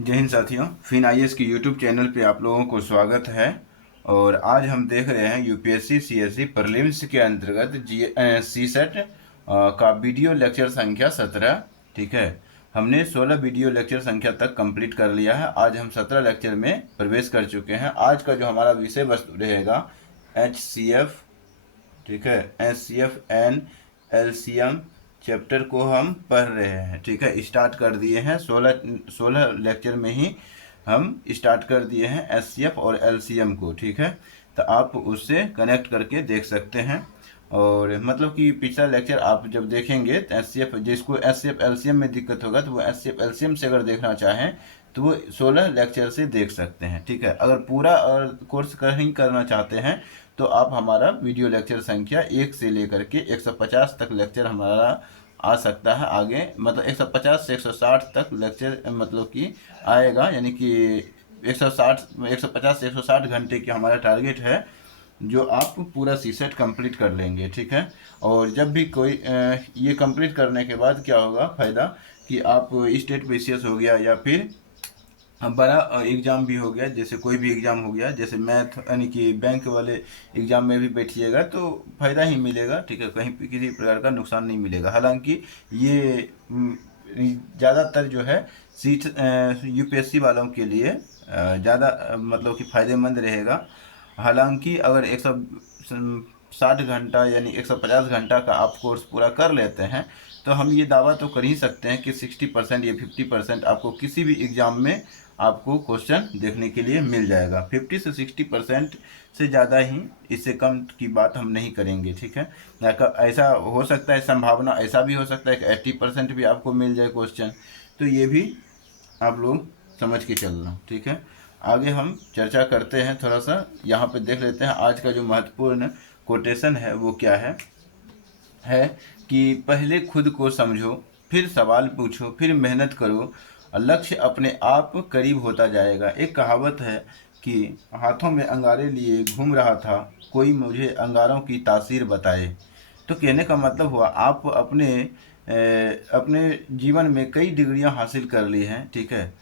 जय हिंद साथियों, fin IAS के यूट्यूब चैनल पे आप लोगों को स्वागत है। और आज हम देख रहे हैं यूपीएससी सीएससी प्रीलिम्स के अंतर्गत सी सेट का वीडियो लेक्चर संख्या 17। ठीक है, हमने 16 वीडियो लेक्चर संख्या तक कंप्लीट कर लिया है। आज हम 17 लेक्चर में प्रवेश कर चुके हैं। आज का जो हमारा विषय वस्तु रहेगा HCF। ठीक है, HCF एंड LCM चैप्टर को हम पढ़ रहे हैं। ठीक है, स्टार्ट कर दिए हैं। 16 लेक्चर में ही हम स्टार्ट कर दिए हैं HCF और LCM को। ठीक है, तो आप उससे कनेक्ट करके देख सकते हैं। और मतलब कि पिछला लेक्चर आप जब देखेंगे तो HCF, जिसको HCF LCM में दिक्कत होगा तो वो HCF LCM से अगर देखना चाहें तो वो 16 लेक्चर से देख सकते हैं। ठीक है, अगर पूरा और कोर्स नहीं करना चाहते हैं तो आप हमारा वीडियो लेक्चर संख्या 1 से लेकर के 150 तक लेक्चर हमारा आ सकता है आगे। मतलब 150 से 160 तक लेक्चर मतलब कि आएगा, यानी कि 160 150 से 160 घंटे की हमारा टारगेट है, जो आप पूरा सी सेट कंप्लीट कर लेंगे। ठीक है, और जब भी कोई ये कंप्लीट करने के बाद क्या होगा फ़ायदा कि आप स्टेट पीसीएस हो गया या फिर बड़ा एग्ज़ाम भी हो गया, जैसे कोई भी एग्ज़ाम हो गया, जैसे मैथ यानी कि बैंक वाले एग्ज़ाम में भी बैठिएगा तो फ़ायदा ही मिलेगा। ठीक है, कहीं पे किसी प्रकार का नुकसान नहीं मिलेगा। हालांकि ये ज़्यादातर जो है सीट यूपीएससी वालों के लिए ज़्यादा मतलब कि फ़ायदेमंद रहेगा। हालांकि अगर 160 घंटा यानी 150 घंटा का आप कोर्स पूरा कर लेते हैं तो हम ये दावा तो कर ही सकते हैं कि 60% या 50% आपको किसी भी एग्ज़ाम में आपको क्वेश्चन देखने के लिए मिल जाएगा। 50 से 60% से ज़्यादा ही, इससे कम की बात हम नहीं करेंगे। ठीक है, ऐसा हो सकता है, संभावना ऐसा भी हो सकता है कि 80% भी आपको मिल जाए क्वेश्चन। तो ये भी आप लोग समझ के चलना। ठीक है, आगे हम चर्चा करते हैं। थोड़ा सा यहाँ पे देख लेते हैं आज का जो महत्वपूर्ण कोटेशन है वो क्या है कि पहले खुद को समझो, फिर सवाल पूछो, फिर मेहनत करो, लक्ष्य अपने आप करीब होता जाएगा। एक कहावत है कि हाथों में अंगारे लिए घूम रहा था, कोई मुझे अंगारों की तासीर बताए। तो कहने का मतलब हुआ आप अपने जीवन में कई डिग्रियां हासिल कर ली हैं। ठीक है,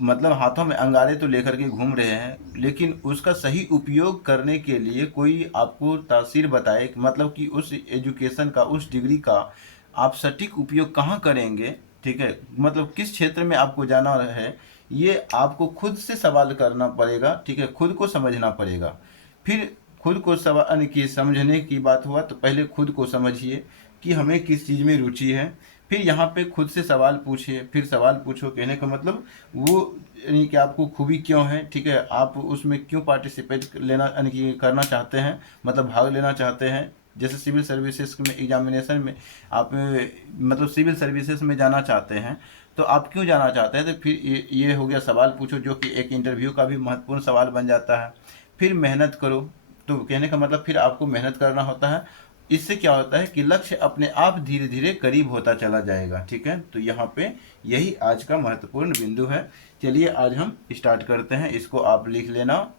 मतलब हाथों में अंगारे तो लेकर के घूम रहे हैं, लेकिन उसका सही उपयोग करने के लिए कोई आपको तासीर बताए, मतलब कि उस एजुकेशन का, उस डिग्री का आप सटीक उपयोग कहाँ करेंगे। ठीक है, मतलब किस क्षेत्र में आपको जाना है, ये आपको खुद से सवाल करना पड़ेगा। ठीक है, खुद को समझना पड़ेगा। फिर खुद को सवाल की समझने की बात हुआ तो पहले खुद को समझिए कि हमें किस चीज़ में रुचि है। फिर यहाँ पे खुद से सवाल पूछिए, फिर सवाल पूछो, कहने का मतलब वो यानी कि आपको खूबी क्यों है। ठीक है, आप उसमें क्यों पार्टिसिपेट लेना यानी कि करना चाहते हैं, मतलब भाग लेना चाहते हैं। जैसे सिविल सर्विसेज में एग्जामिनेशन में आप मतलब सिविल सर्विसेज में जाना चाहते हैं तो आप क्यों जाना चाहते हैं, तो फिर ये हो गया सवाल पूछो, जो कि एक इंटरव्यू का भी महत्वपूर्ण सवाल बन जाता है। फिर मेहनत करो, तो कहने का मतलब फिर आपको मेहनत करना होता है। इससे क्या होता है कि लक्ष्य अपने आप धीरे धीरे करीब होता चला जाएगा। ठीक है, तो यहाँ पे यही आज का महत्वपूर्ण बिंदु है। चलिए आज हम स्टार्ट करते हैं। इसको आप लिख लेना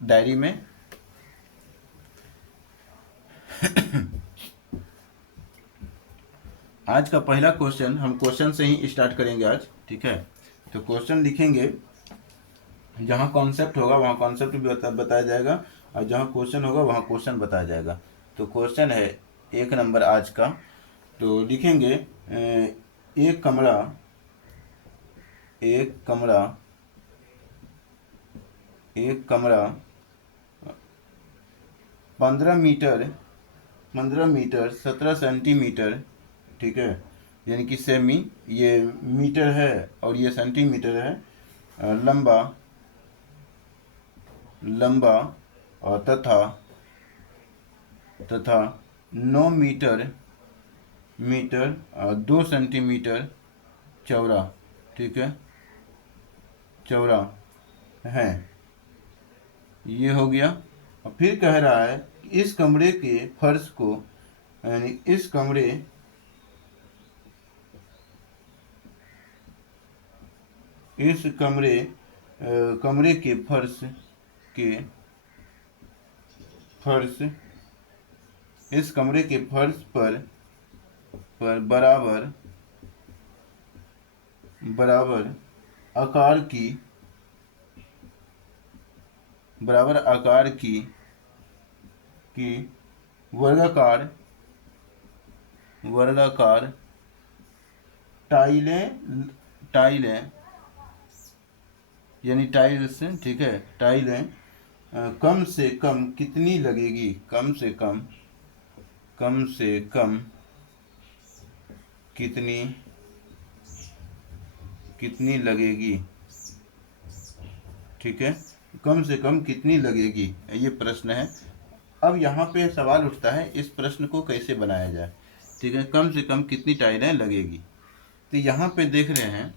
डायरी में। आज का पहला क्वेश्चन, हम क्वेश्चन से ही स्टार्ट करेंगे आज। ठीक है, तो क्वेश्चन लिखेंगे, जहाँ कॉन्सेप्ट होगा वहाँ कॉन्सेप्ट भी बताया जाएगा, और जहाँ क्वेश्चन होगा वहाँ क्वेश्चन बताया जाएगा। तो क्वेश्चन है 1 नंबर आज का। तो लिखेंगे एक कमरा, एक कमरा, एक कमरा 15 मीटर, 15 मीटर 17 सेंटीमीटर। ठीक है, यानी कि सेमी, ये मीटर है और ये सेंटीमीटर है। लंबा, लंबा और तथा तथा 9 मीटर, मीटर और 2 सेंटीमीटर चौड़ा। ठीक है, चौड़ा है, ये हो गया। और फिर कह रहा है कि इस कमरे के फर्श को, यानी इस कमरे, इस कमरे कमरे के फर्श के फर्श, इस कमरे के फर्श पर बराबर बराबर आकार की की वर्गाकार टाइलें यानी टाइल्स, ठीक है, टाइलें कम से कम कितनी लगेगी, कम से कम कितनी लगेगी, ठीक है, कम से कम कितनी लगेगी, ये प्रश्न है। अब यहाँ पे सवाल उठता है इस प्रश्न को कैसे बनाया जाए, ठीक है, कम से कम कितनी टाइलें लगेगी। तो यहाँ पे देख रहे हैं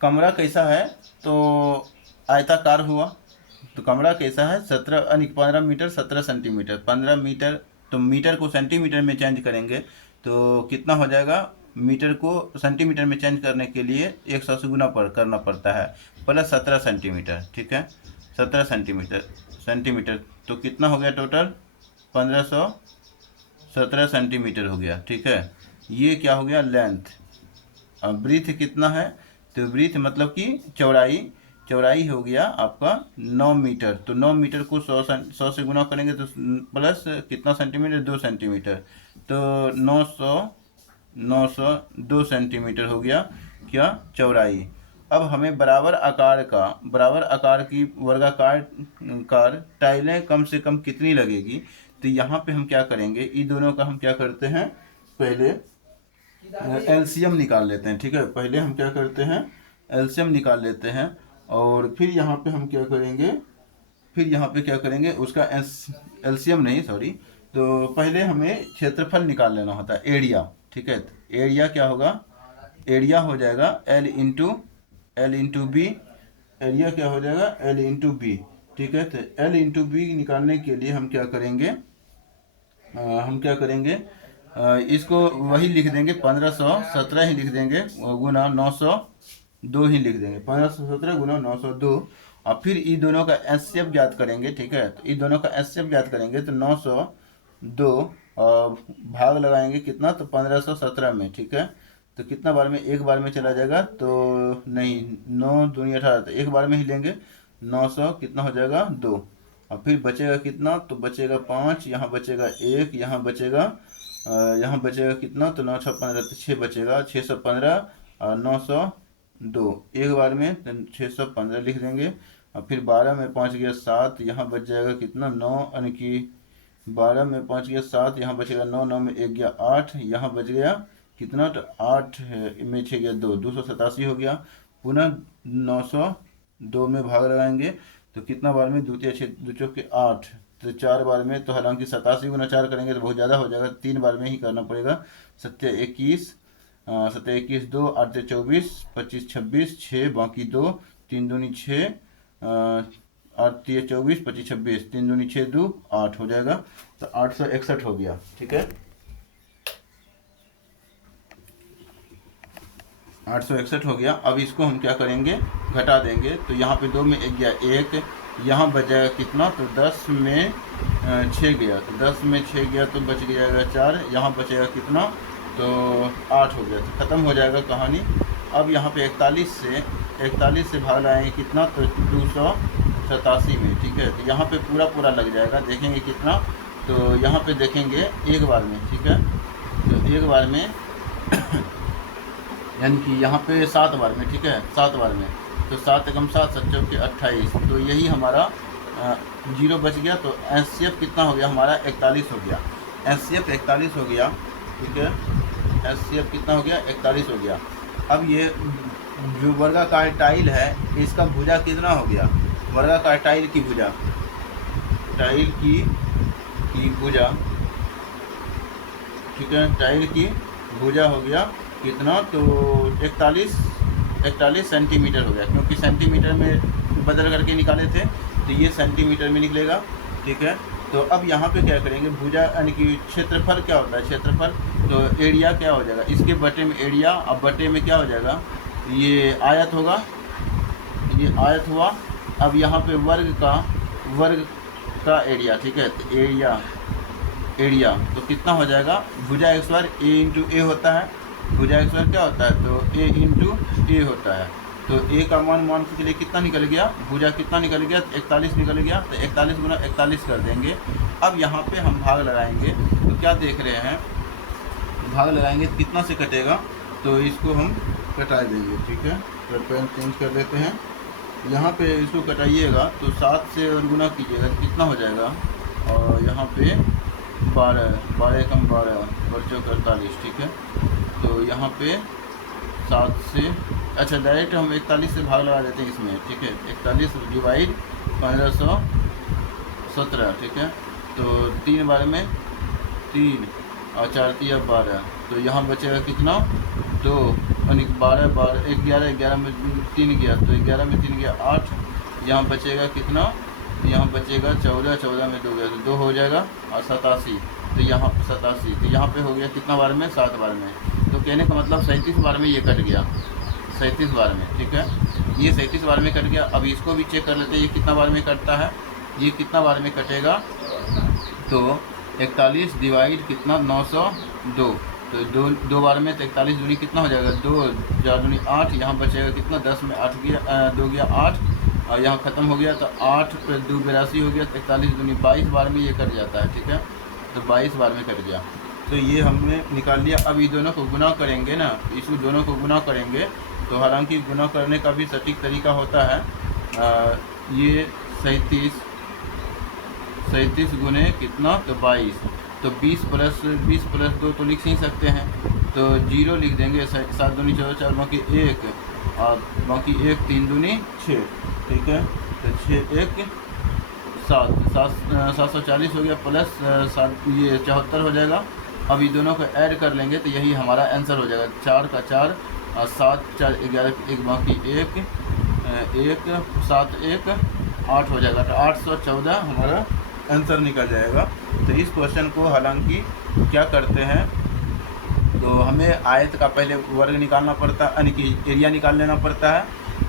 कमरा कैसा है, तो आयताकार हुआ। तो कमरा कैसा है, 15 मीटर 17 सेंटीमीटर, 15 मीटर, तो मीटर को सेंटीमीटर में चेंज करेंगे तो कितना हो जाएगा, मीटर को सेंटीमीटर में चेंज करने के लिए 100 से गुना करना पड़ता है, प्लस 17 सेंटीमीटर, ठीक है, 17 सेंटीमीटर तो कितना हो गया टोटल 1517 सेंटीमीटर हो गया, ठीक है। ये क्या हो गया लेंथ। अब ब्रीथ कितना है, तो ब्रीथ मतलब कि चौड़ाई हो गया आपका 9 मीटर। तो 9 मीटर को 100 से गुना करेंगे तो प्लस कितना सेंटीमीटर, 2 सेंटीमीटर, तो 902 सेंटीमीटर हो गया क्या चौड़ाई। अब हमें बराबर आकार की वर्गाकार टाइलें कम से कम कितनी लगेगी। तो यहाँ पे हम क्या करेंगे, इन दोनों का हम क्या करते हैं, पहले एलसीएम निकाल लेते हैं, ठीक है। पहले हम क्या करते हैं, एलसीएम निकाल लेते हैं और फिर यहाँ पे हम क्या करेंगे, उसका एलसीएम नहीं, सॉरी, तो पहले हमें क्षेत्रफल निकाल लेना होता है, एरिया, ठीक है। तो एरिया क्या होगा, एरिया हो जाएगा एल इंटू बी, एरिया क्या हो जाएगा एल इंटू बी, ठीक है। तो एल इंटू बी निकालने के लिए हम क्या करेंगे, इसको वही लिख देंगे 1517 ही लिख देंगे गुना 902 ही लिख देंगे, 1517 गुना 902। और फिर इन दोनों का एचसीएफ ज्ञात करेंगे, ठीक है। तो इन दोनों का एचसीएफ ज्ञात करेंगे तो 902 और भाग लगाएंगे कितना, तो 1517 में, ठीक है। तो कितना बार में, एक बार में चला जाएगा, तो नहीं 9 दूनी 18, तो एक बार में ही लेंगे 900 कितना हो जाएगा 2, और फिर बचेगा कितना, तो बचेगा 5, यहाँ बचेगा 1, यहाँ बचेगा कितना, तो 9 6 15, तो 6 बचेगा, 615 और 902 एक बार में, तो 615 लिख देंगे। और फिर 12 में 5 गया 7, यहाँ बच जाएगा कितना 9, यानी कि 12 में 5 गया 7, यहाँ बचेगा 9, 9 में 1 गया 8, यहाँ बच गया कितना, तो 8 में 6 गया 2, 287 हो गया। पुनः 902 में भाग लगाएंगे तो कितना बार में, द्वितीय 6 2 चौके 8, तो 4 बार में, तो हालांकि 87 गुना 4 करेंगे तो बहुत ज़्यादा हो जाएगा, 3 बार में ही करना पड़ेगा। 7 21 2, 8 24, 25 26, 6 बाकी 2, 3 दूनी 6, 8 24, 25 26, 3 दूनी 6 2 8 हो जाएगा, तो 861 हो गया, ठीक है। 861 हो गया। अब इसको हम क्या करेंगे, घटा देंगे, तो यहाँ पे 2 में 1 गया 1, यहाँ बच जाएगा कितना, तो 10 में 6 गया, तो 10 में 6 गया तो बच जाएगा 4, यहाँ बचेगा कितना, तो 8 हो गया, तो ख़त्म हो जाएगा कहानी। अब यहाँ पे 41 से भाग लाएंगे कितना, तो 287 में, ठीक है। तो यहाँ पे पूरा लग जाएगा, देखेंगे कितना, तो यहाँ पे देखेंगे एक बार में, ठीक है। तो एक बार में यानी कि यहाँ पे 7 बार में, ठीक है, 7 बार में, तो 7 एकम 7, 7 चौके 28, तो यही हमारा 0 बच गया। तो एचसीएफ कितना हो गया हमारा, 41 हो गया, एचसीएफ 41 हो गया, ठीक है। एचसीएफ कितना हो गया, 41 हो गया। अब ये जो वर्गाकार टाइल है इसका भुजा कितना हो गया, वर्गाकार टाइल की भुजा, ठीक है, टाइल की भुजा हो गया कितना, तो 41 सेंटीमीटर हो गया, क्योंकि सेंटीमीटर में बदल करके निकाले थे, तो ये सेंटीमीटर में निकलेगा, ठीक है। तो अब यहाँ पे क्या करेंगे, भुजा यानी कि क्षेत्रफल क्या होता है, क्षेत्रफल, तो एरिया क्या हो जाएगा, इसके बटे में एरिया, अब बटे में क्या हो जाएगा, ये आयत होगा, ये आयत हुआ। अब यहाँ पे वर्ग का एरिया, ठीक है, तो एरिया, तो कितना हो जाएगा, भुजा एक्स स्क्वायर ए इंटू ए होता है, भुजा एक्स स्क्वायर क्या होता है, तो ए इंटू ए होता है। तो ए का मान के लिए कितना निकल गया, भुजा कितना निकल गया, 41 निकल गया, तो 41 गुना 41 कर देंगे। अब यहाँ पे हम भाग लगाएंगे, तो क्या देख रहे हैं, भाग लगाएंगे तो कितना से कटेगा, तो इसको हम कटा देंगे, ठीक है। तो पेन चेंज कर लेते हैं, यहाँ पे इसको कटाइएगा तो 7 से और गुना कीजिएगा तो कितना हो जाएगा, और यहाँ पे 12, 12 कम 12 और 48, ठीक है। तो यहाँ पे 7 से, अच्छा डायरेक्ट हम 41 से भाग लगा देते हैं इसमें, ठीक है। 41 डिवाइड 1517, ठीक है। तो 3 बार में 3 और 4 3 12, तो यहाँ बचेगा कितना, 2 यानी 12 12 11, 11 में 3 गया, तो 11 में 3 गया 8, यहाँ बचेगा कितना, यहाँ बचेगा 14, 14 में 2 गया तो 2 हो जाएगा, और 87, तो यहाँ 87, तो यहाँ पे हो गया कितना बार में, 7 बार में। तो कहने का मतलब 37 बार में ये कट गया, 37 बार में, ठीक है। ये 37 बार में कट गया। अब इसको भी चेक कर लेते हैं ये कितना बार में कटता है, ये कितना बार में कटेगा, तो 41 डिवाइड कितना 902, तो दो बार में, तो 41 दूनी कितना हो जाएगा, 2 4 दूनी 8, यहाँ बचेगा कितना, 10 में 8 गया, 2 गया 8, और यहाँ ख़त्म हो गया, तो 8 + 2 82 हो गया, तो 41 दूनी 22 बार में ये कट जाता है, ठीक है। तो 22 बार में कट गया, तो ये हमने निकाल लिया। अब ये दोनों को गुना करेंगे ना, इसको दोनों को गुना करेंगे, तो हालांकि गुना करने का भी सटीक तरीका होता है, ये 37 गुने कितना, तो 22, तो 20 + 2 तो लिख नहीं सकते हैं, तो 0 लिख देंगे, 7 दूनी 14 4 बाकी 1, और बाकी 1 3 दूनी 6, ठीक है। तो 6 1 7 740 हो गया, प्लस 7 ये 74 हो जाएगा। अब ये दोनों को ऐड कर लेंगे तो यही हमारा आंसर हो जाएगा, 4 का 4 और 7 4 11 1 बाकी 1 1 7 1 8 हो जाएगा, तो 814 हमारा आंसर निकल जाएगा। तो इस क्वेश्चन को हालांकि क्या करते हैं, तो हमें आयत का पहले वर्ग निकालना पड़ता है, यानी कि एरिया निकाल लेना पड़ता है,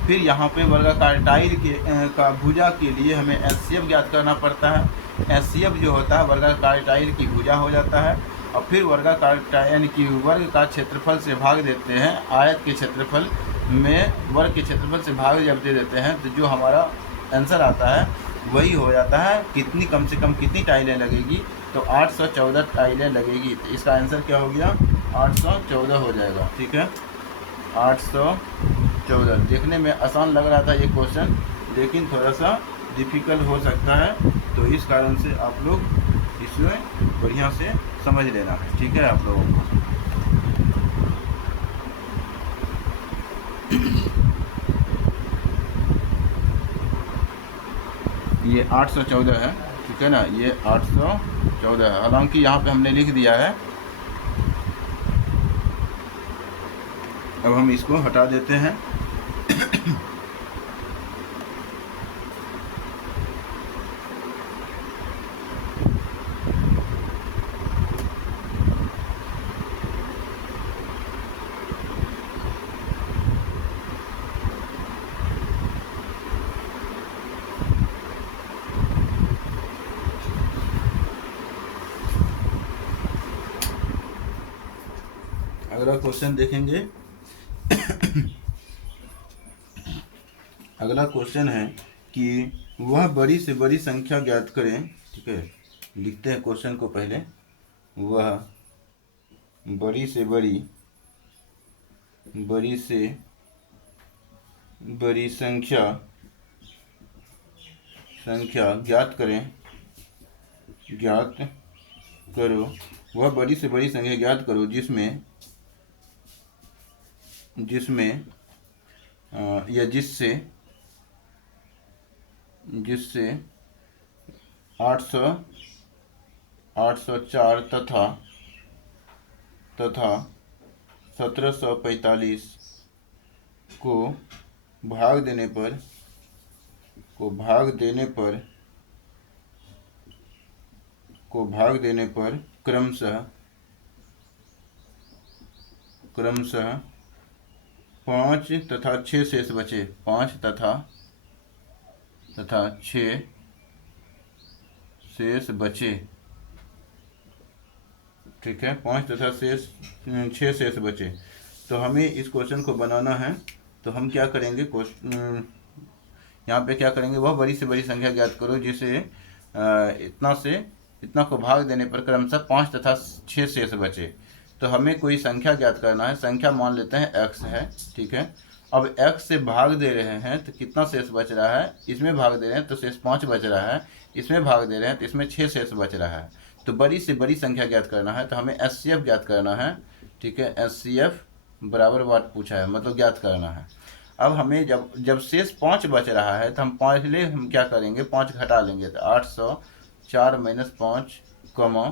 फिर यहाँ पे वर्गाकार टाइल के का भुजा के लिए हमें एचसीएफ ज्ञात करना पड़ता है। एचसीएफ जो होता है वर्गाकार टाइल की भुजा हो जाता है, और फिर वर्गाकार यानी कि वर्ग का क्षेत्रफल से भाग देते हैं, आयत के क्षेत्रफल में वर्ग के क्षेत्रफल से भाग जब दे देते हैं, तो जो हमारा आंसर आता है वही हो जाता है, कितनी कम से कम कितनी टाइलें लगेगी, तो 814 टाइलें लगेगी। तो इसका आंसर क्या हो गया, 814 हो जाएगा, ठीक है। 814 देखने में आसान लग रहा था ये क्वेश्चन, लेकिन थोड़ा सा डिफ़िकल्ट हो सकता है, तो इस कारण से आप लोग इसमें बढ़िया से समझ लेना है, ठीक है आप लोगों को। ये 814 है, ठीक है ना, ये 814 है, हालांकि यहाँ पे हमने लिख दिया है। अब हम इसको हटा देते हैं। अगला क्वेश्चन देखेंगे। अगला क्वेश्चन है कि वह बड़ी से बड़ी संख्या ज्ञात करें, ठीक है। लिखते हैं क्वेश्चन को पहले, वह बड़ी से बड़ी संख्या ज्ञात करो, वह बड़ी से बड़ी संख्या ज्ञात करो जिसमें या जिससे 804 तथा 1745 को भाग देने पर क्रमशः 5 तथा 6 शेष बचे, 5 तथा 6 शेष बचे, ठीक है, 5 तथा शेष 6 शेष बचे। तो हमें इस क्वेश्चन को बनाना है, तो हम क्या करेंगे, क्वेश्चन यहाँ पे क्या करेंगे, वह बड़ी से बड़ी संख्या ज्ञात करो जिसे इतना से इतना को भाग देने पर क्रमशः 5 तथा 6 शेष बचे। तो हमें कोई संख्या ज्ञात करना है, संख्या मान लेते हैं x है, ठीक है। अब x से भाग दे रहे हैं तो कितना शेष बच रहा है, इसमें भाग दे रहे हैं तो शेष 5 बच रहा है, इसमें भाग दे रहे हैं तो इसमें 6 शेष बच रहा है। तो बड़ी से बड़ी संख्या ज्ञात करना है, तो हमें HCF ज्ञात करना है, ठीक है। HCF बराबर वाट पूछा है, मतलब ज्ञात करना है। अब हमें जब जब शेष 5 बच रहा है तो हम पहले हम क्या करेंगे, 5 घटा लेंगे। तो 804 माइनस 5 कमा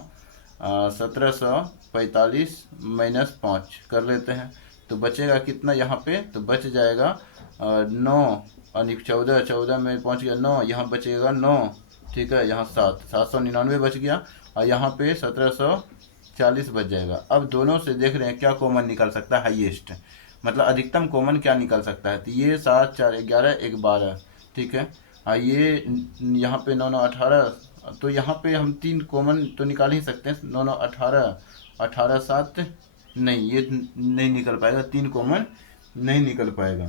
1745 माइनस 5 कर लेते हैं। तो बचेगा कितना यहाँ पे, तो बच जाएगा 9 यानी 14 में 5 गया 9, यहाँ बचेगा 9, ठीक है। यहाँ 799 बच गया और यहाँ पे 1740 बच जाएगा। अब दोनों से देख रहे हैं क्या कॉमन निकल सकता है, हाईएस्ट, मतलब अधिकतम कॉमन क्या निकल सकता है। तो ये 7 4 11 1 12, ठीक है। और ये यहाँ पे 9 9 18, तो यहाँ पे हम 3 कॉमन तो निकाल ही सकते हैं। 9 9 18 18 7, नहीं ये नहीं निकल पाएगा, 3 कॉमन नहीं निकल पाएगा।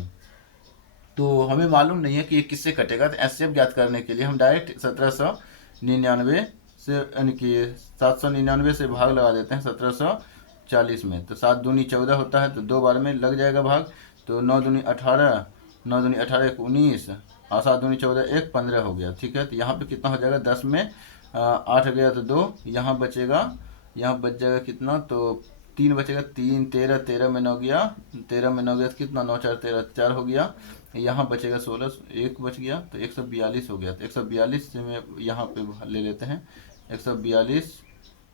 तो हमें मालूम नहीं है कि ये किससे कटेगा। तो एचसीएफ ज्ञात करने के लिए हम डायरेक्ट 1799 से यानी कि 799 से भाग लगा देते हैं 1740 में। तो 7 दूनी 14 होता है, तो 2 बार में लग जाएगा भाग। तो 9 दूनी 18, 9 दूनी 18 1 19 और 7 दूनी 14 1 15 हो गया, ठीक है। तो यहाँ पे कितना हो जाएगा, 10 में 8 गया तो 2, यहाँ बचेगा, यहाँ बच जाएगा कितना, तो 3 बचेगा, 3 13 13 में 9 गया, 13 में 9 गया तो कितना, 9 4 13 4 हो गया। यहाँ बचेगा 16, 1 बच गया तो 142 हो गया। तो 142 से मैं यहाँ पे ले लेते हैं 142,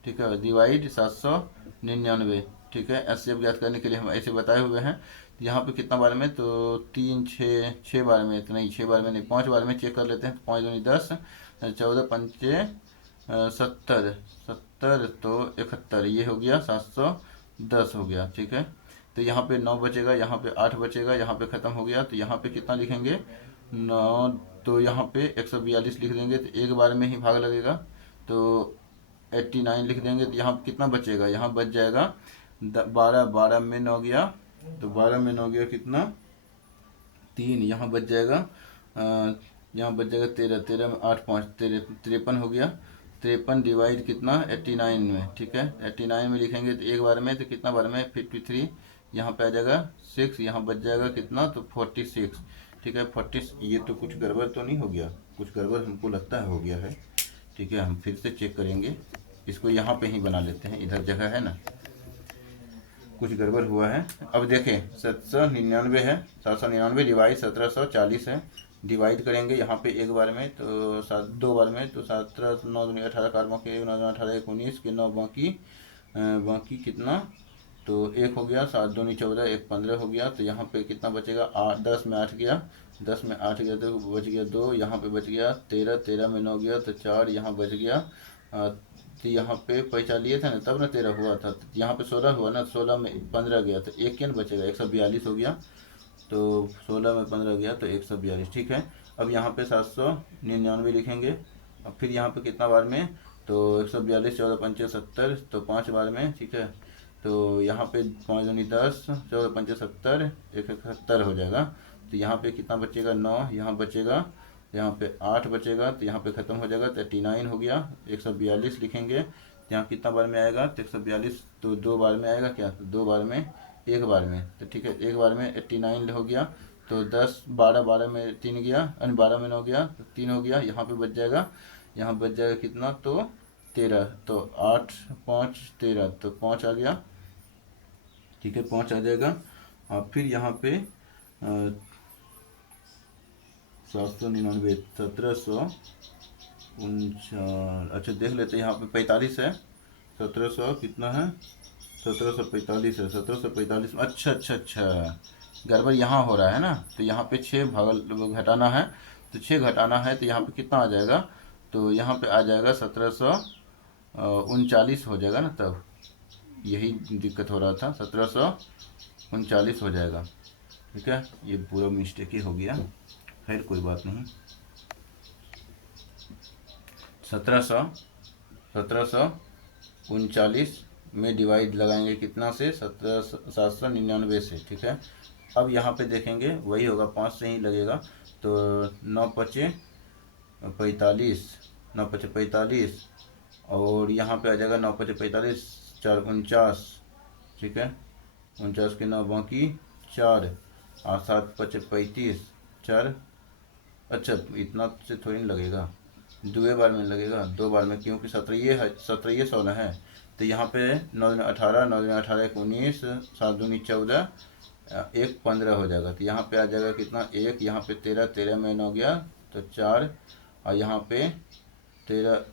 ठीक है, डिवाइड 799, ठीक है। एचसीएफ ज्ञात करने के लिए हम ऐसे बताए हुए हैं। तो यहाँ पे कितना बार में, तो 3 6 बार में, इतना ही 6 बार में नहीं 5 बार में चेक कर लेते हैं। 5 दूनी 10, 14 पंचे 70 70 तो 71, ये हो गया 710 हो गया, ठीक है। तो यहाँ पे 9 बचेगा, यहाँ पे 8 बचेगा, यहाँ पे ख़त्म हो गया। तो यहाँ पे कितना लिखेंगे, 9, तो यहाँ पे 142 लिख देंगे, तो एक बार में ही भाग लगेगा। तो 89 लिख देंगे, तो यहाँ कितना बचेगा, यहाँ बच जाएगा 12, 12 में 9 गया, तो 12 में 9 गया कितना, 3, यहाँ बच जाएगा यहाँ बच जाएगा 13, 13 में 8 5 53 हो गया। 53 डिवाइड कितना 89 में, ठीक है। 89 में लिखेंगे तो एक बार में, तो कितना बार में 53, यहाँ पे आ जाएगा 6, यहाँ बच जाएगा कितना, तो 46, ठीक है। 40, ये तो कुछ गड़बड़ तो नहीं हो गया, कुछ गड़बड़ हमको लगता है हो गया है, ठीक है। हम फिर से चेक करेंगे, इसको यहाँ पे ही बना लेते हैं, इधर जगह है ना, कुछ गड़बड़ हुआ है। अब देखें 799 है, 799 डिवाइड 1740 है, डिवाइड करेंगे यहाँ पे एक बार में, तो 2 बार में, तो 17 9 दूनी 18 4 के 9 18 1 19 के 9 बाकी कितना, तो 1 हो गया, 7 दूनी 14 1 15 हो गया। तो यहाँ पे कितना बचेगा, 8 10 में 8 गया, 10 में 8 गया तो बच गया 2, यहाँ पे बच गया 13, 13 में 9 गया तो 4, यहाँ बच गया। तो यहाँ पे पैसा लिए थे ना तब ना 13 हुआ था, तो यहाँ पे 16 हुआ ना, 16 में 15 गया तो एक क्या बचेगा, 142 हो गया। तो 16 में 15 गया तो 142, ठीक है। अब यहाँ पे 799 लिखेंगे। अब फिर यहाँ पे कितना बार में, तो 142 14 पंचे 70, तो 5 बार में, ठीक है। तो यहाँ पे 5 दूनी 10, 14 पंचे 70, 171 हो जाएगा। तो यहाँ पे कितना बचेगा, 9, यहाँ बचेगा, यहाँ पे 8 बचेगा, तो यहाँ पे ख़त्म हो जाएगा, 39 हो गया। 142 लिखेंगे, यहाँ कितना बार में आएगा, तो 142 तो 2 बार में आएगा क्या, तो 2 बार में, एक बार में, तो ठीक है, एक बार में 89 हो गया। तो 10 12 12 में 3 गया, यानी 12 में 9 गया तो 3 हो गया। यहाँ पे बच जाएगा, यहाँ बच जाएगा कितना, तो 13, तो 8 5 13, तो 5 आ गया, ठीक है, 5 आ जाएगा। और फिर यहाँ पे 799 1749, अच्छा देख लेते हैं, यहाँ पे 45 है, 1700 कितना है, 1745 है, 1745, अच्छा गड़बड़ यहाँ हो रहा है ना। तो यहाँ पे 6 भाग घटाना है, तो 6 घटाना है, तो यहाँ पे कितना आ जाएगा, तो यहाँ पे आ जाएगा 1739 हो जाएगा ना, तब यही दिक्कत हो रहा था, 1739 हो जाएगा, ठीक है। ये पूरा मिस्टेक ही हो गया, खैर कोई बात नहीं। 1739 में डिवाइड लगाएंगे कितना से, 799 से, ठीक है। अब यहाँ पे देखेंगे वही होगा, 5 से ही लगेगा, तो 9×5 = 45, 9×5 = 45, और यहाँ पे आ जाएगा 9×5 = 45, 4 49, ठीक है। 49 के 9 बाकी 4, और 7×5 = 35, 4, अच्छा इतना से थोड़ी नहीं लगेगा, दो बार में लगेगा, 2 बार में, क्योंकि 17 है, 17 16 है, तो यहाँ पे 9×18, 9×18 = 19, 7×2 = 14, 1×15 हो जाएगा। तो यहाँ पे आ जाएगा कितना, 1, यहाँ पे 13, 13 में 9 गया तो 4, और यहाँ पे 13,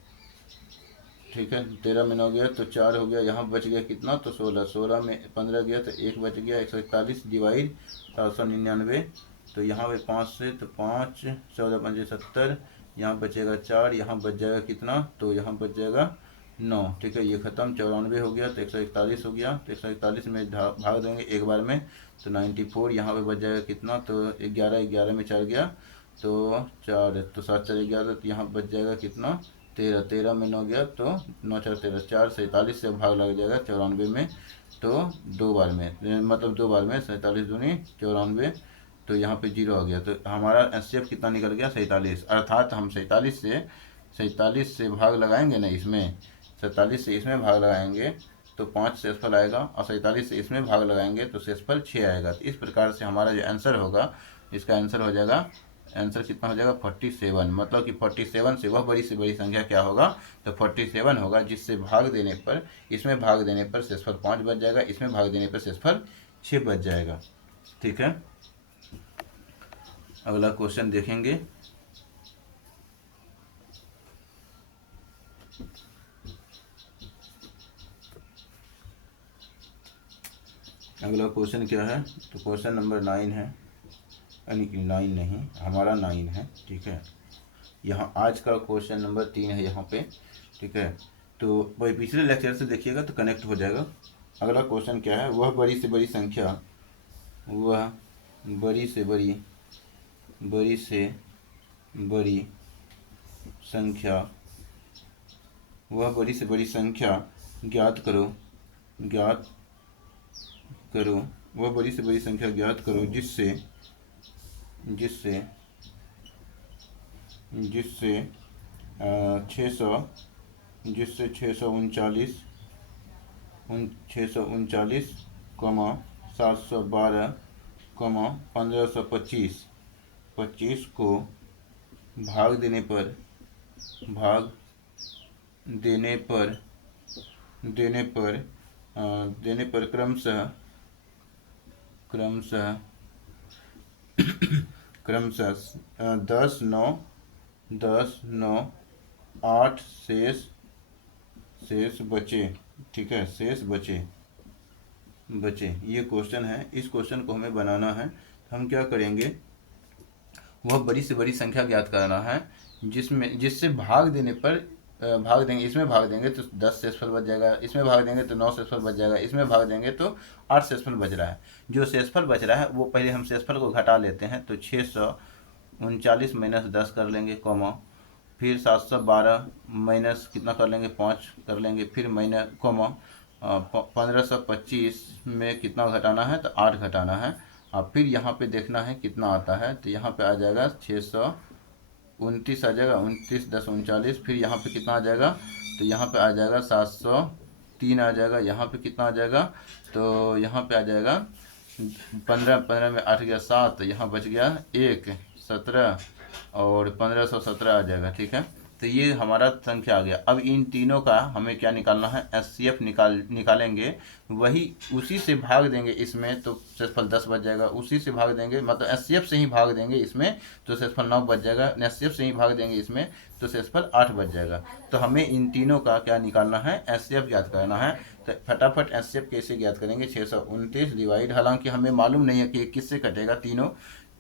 ठीक है, 13 में 9 गया तो 4 हो गया, यहाँ बच गया कितना, तो 16, 16 में 15 गया तो 1 बच गया, 141 डिवाइड 799, तो यहाँ पे 5 से, तो 5, 14 × 5 = 70, यहाँ बचेगा 4, यहाँ बच जाएगा कितना, तो यहाँ बच जाएगा 9, ठीक है। ये ख़त्म, 94 हो गया तो 141 हो गया, तो 141 में भाग देंगे एक बार में, तो 94, यहाँ पे बच जाएगा कितना, तो 11, 11 में 4 गया तो 4, तो 7 4 11, तो यहाँ बच जाएगा कितना, 13, 13 में 9 गया तो 9 4 13, 4, 47 से भाग लग जाएगा 94 में, तो 2 बार में, मतलब 2 बार में, 47 दूनी 94, तो यहाँ पे 0 आ गया, तो हमारा एचसीएफ कितना निकल गया, 47, अर्थात हम 47 से भाग लगाएंगे ना इसमें, 47 से इसमें भाग लगाएंगे तो 5 शेषफल आएगा, और 47 से इसमें भाग लगाएंगे तो शेषफल 6 आएगा। तो इस प्रकार से हमारा जो आंसर होगा, इसका आंसर हो जाएगा, आंसर कितना हो जाएगा, 47, मतलब कि 47 से वह बड़ी से बड़ी संख्या क्या होगा, तो 47 होगा, जिससे भाग देने पर, इसमें भाग देने पर शेषफल 5 बच जाएगा, इसमें भाग देने पर शेषफल 6 बच जाएगा, ठीक है। अगला क्वेश्चन देखेंगे। अगला क्वेश्चन क्या है, तो क्वेश्चन नंबर 9 है, यानी कि 9 नहीं, हमारा 9 है, ठीक है। यहाँ आज का क्वेश्चन नंबर 3 है यहाँ पे, ठीक है। तो वही पिछले लेक्चर से देखिएगा तो कनेक्ट हो जाएगा। अगला क्वेश्चन क्या है, वह बड़ी से बड़ी संख्या, वह बड़ी से बड़ी संख्या, वह बड़ी से बड़ी संख्या ज्ञात करो, वह बड़ी से बड़ी संख्या ज्ञात करो जिससे 639, 712, 1525 को भाग देने पर क्रमशः 10 9 8 शेष बचे, ठीक है, शेष बचे, ये क्वेश्चन है। इस क्वेश्चन को हमें बनाना है, हम क्या करेंगे, वह बड़ी से बड़ी संख्या ज्ञात करना है जिससे भाग देने पर भाग देंगे, इसमें भाग देंगे तो 10 शेषफल बच जाएगा, इसमें भाग देंगे तो 9 शेषफल बच जाएगा, इसमें भाग देंगे तो 8 शेषफल बच रहा है। जो शेषफल बच रहा है वो पहले हम शेषफल को घटा लेते हैं, तो 639 - 10 कर लेंगे, कॉमा, फिर 712 माइनस कितना कर लेंगे, 5 कर लेंगे, फिर माइनस कॉमा, 1525 में कितना घटाना है, तो 8 घटाना है, और फिर यहाँ पे देखना है कितना आता है, तो यहाँ पे आ जाएगा 629 आ जाएगा, 29 10 39, फिर यहाँ पे कितना आ जाएगा, तो यहाँ पे आ जाएगा 703 आ जाएगा, यहाँ पे कितना आ जाएगा, तो यहाँ पे आ जाएगा 15 में 8 गया 7, यहाँ बच गया 1 17, और 1517 आ जाएगा, ठीक है। तो ये हमारा संख्या आ गया। अब इन तीनों का हमें क्या निकालना है, एचसीएफ निकालेंगे, वही उसी से भाग देंगे इसमें, तो शेषफल 10 बच जाएगा, उसी से भाग देंगे, मतलब एचसीएफ से ही भाग देंगे इसमें तो शेषफल 9 बच जाएगा, एचसीएफ से ही भाग देंगे इसमें तो शेषफल 8 बच जाएगा। तो हमें इन तीनों का क्या निकालना है, एचसीएफ ज्ञात करना है। तो फटाफट एचसीएफ कैसे ज्ञात करेंगे, 629 डिवाइड, हालांकि हमें मालूम नहीं है कि किससे कटेगा, तीनों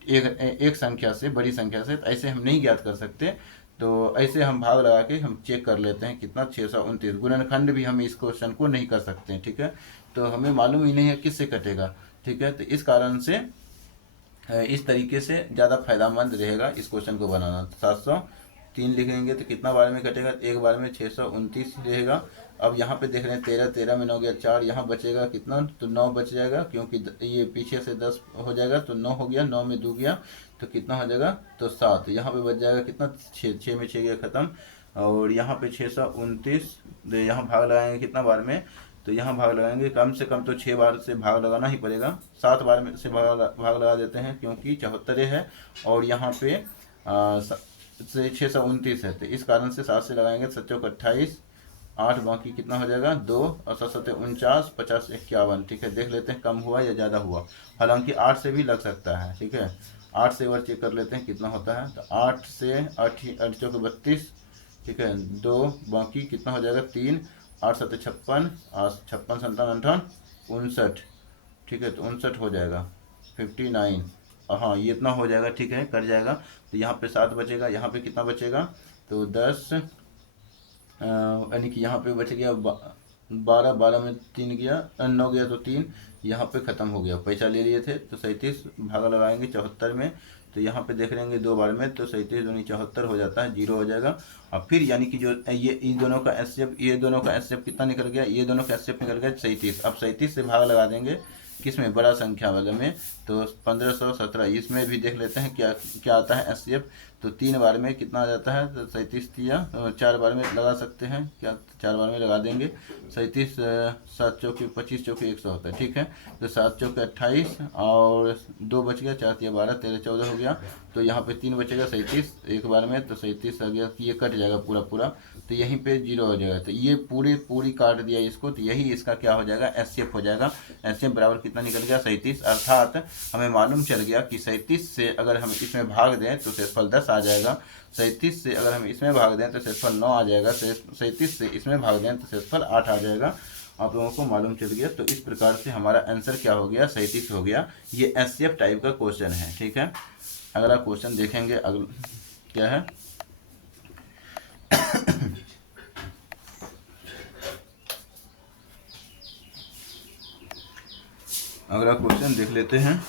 एक संख्या से, बड़ी संख्या से, तो ऐसे हम नहीं ज्ञात कर सकते, तो ऐसे हम भाग लगा के हम चेक कर लेते हैं कितना, 629। गुणनखंड भी हम इस क्वेश्चन को नहीं कर सकते हैं, ठीक है, तो हमें मालूम ही नहीं है किससे कटेगा, ठीक है। तो इस कारण से इस तरीके से ज़्यादा फायदेमंद रहेगा इस क्वेश्चन को बनाना। 703 3 लिखेंगे तो कितना बार में कटेगा, एक बार में 629 रहेगा। अब यहाँ पे देख रहे हैं 13, 13 में 9 गया 4, यहाँ बचेगा कितना, तो 9 बच जाएगा, क्योंकि ये पीछे से 10 हो जाएगा तो 9 हो गया, 9 में 2 गया तो कितना हो जाएगा, तो 7। यहाँ पे बच जाएगा कितना, 6, 6 में 6 गया खत्म। और यहाँ पे 629, यहाँ भाग लगाएंगे कितना बार में, तो यहाँ भाग लगाएंगे कम से कम तो 6 बार से भाग लगाना ही पड़ेगा। 7 बार में से भाग लगा देते हैं क्योंकि 74 है, और यहाँ पे 629 है, तो इस कारण से 7 से लगाएंगे, 7 चौक 28, 8 बाकी कितना हो जाएगा 2, और 7 7 49, 50 51। ठीक है, देख लेते हैं कम हुआ या ज़्यादा हुआ, हालांकि 8 से भी लग सकता है। ठीक है, 8 से एक बार चेक कर लेते हैं कितना होता है, तो 8 से 8 चौक 32, ठीक है, 2 बाकी कितना हो जाएगा 3, 8 7 56, 56 57 58 59। ठीक है, तो 59 हो जाएगा 59, हाँ ये इतना हो जाएगा। ठीक है, कर जाएगा। तो यहाँ पे 7 बचेगा, यहाँ पे कितना बचेगा, तो 10, यानी कि यहाँ पे बच गया 12, 12 में 3 गया, 9 गया तो 3, यहाँ पे ख़त्म हो गया। पैसा ले लिए थे तो 37 भागा लगाएंगे 74 में, तो यहाँ पे देख लेंगे 2 बार में, तो 37 दूनी 74 हो जाता है, 0 हो जाएगा। और फिर यानी कि जो ये इन दोनों का एचसीएफ, ये दोनों का एचसीएफ कितना निकल गया, ये दोनों का एचसीएफ निकल गया 37। अब 37 से भाग लगा देंगे किस में, बड़ा संख्या वाले में, तो 1517। इसमें भी देख लेते हैं क्या क्या आता है एचसीएफ, तो 3 बार में कितना आ जाता है, तो 37 दिया, 4 बार में लगा सकते हैं क्या, 4 बार में लगा देंगे 37, 7 चौके 25 चौके 100 होता है। ठीक है, तो 7 चौके 28, और 2 बच गया, 4 या 12, 13 14 हो गया, तो यहाँ पे 3 बचेगा 37 एक बार में, तो 37 आ गया, ये कट जाएगा पूरा पूरा, तो यहीं पे 0 हो जाएगा। तो ये पूरी काट दिया इसको, तो यही इसका क्या हो जाएगा, एचसीएफ हो जाएगा। एचसीएफ बराबर कितना निकल गया 37, अर्थात हमें मालूम चल गया कि 37 से अगर हम इसमें भाग दें तो क्षेत्रफल 10 आ जाएगा, 37 से अगर हम इसमें भाग दें तो क्षेत्रफल 9 आ जाएगा, 37 से इसमें भाग दें तो क्षेत्रफल 8 आ जाएगा। आप लोगों को मालूम चल गया। तो इस प्रकार से हमारा आंसर क्या हो गया, 37 हो गया। ये एचसीएफ टाइप का क्वेश्चन है। ठीक है, अगला क्वेश्चन देखेंगे, क्या है अगला क्वेश्चन देख लेते हैं।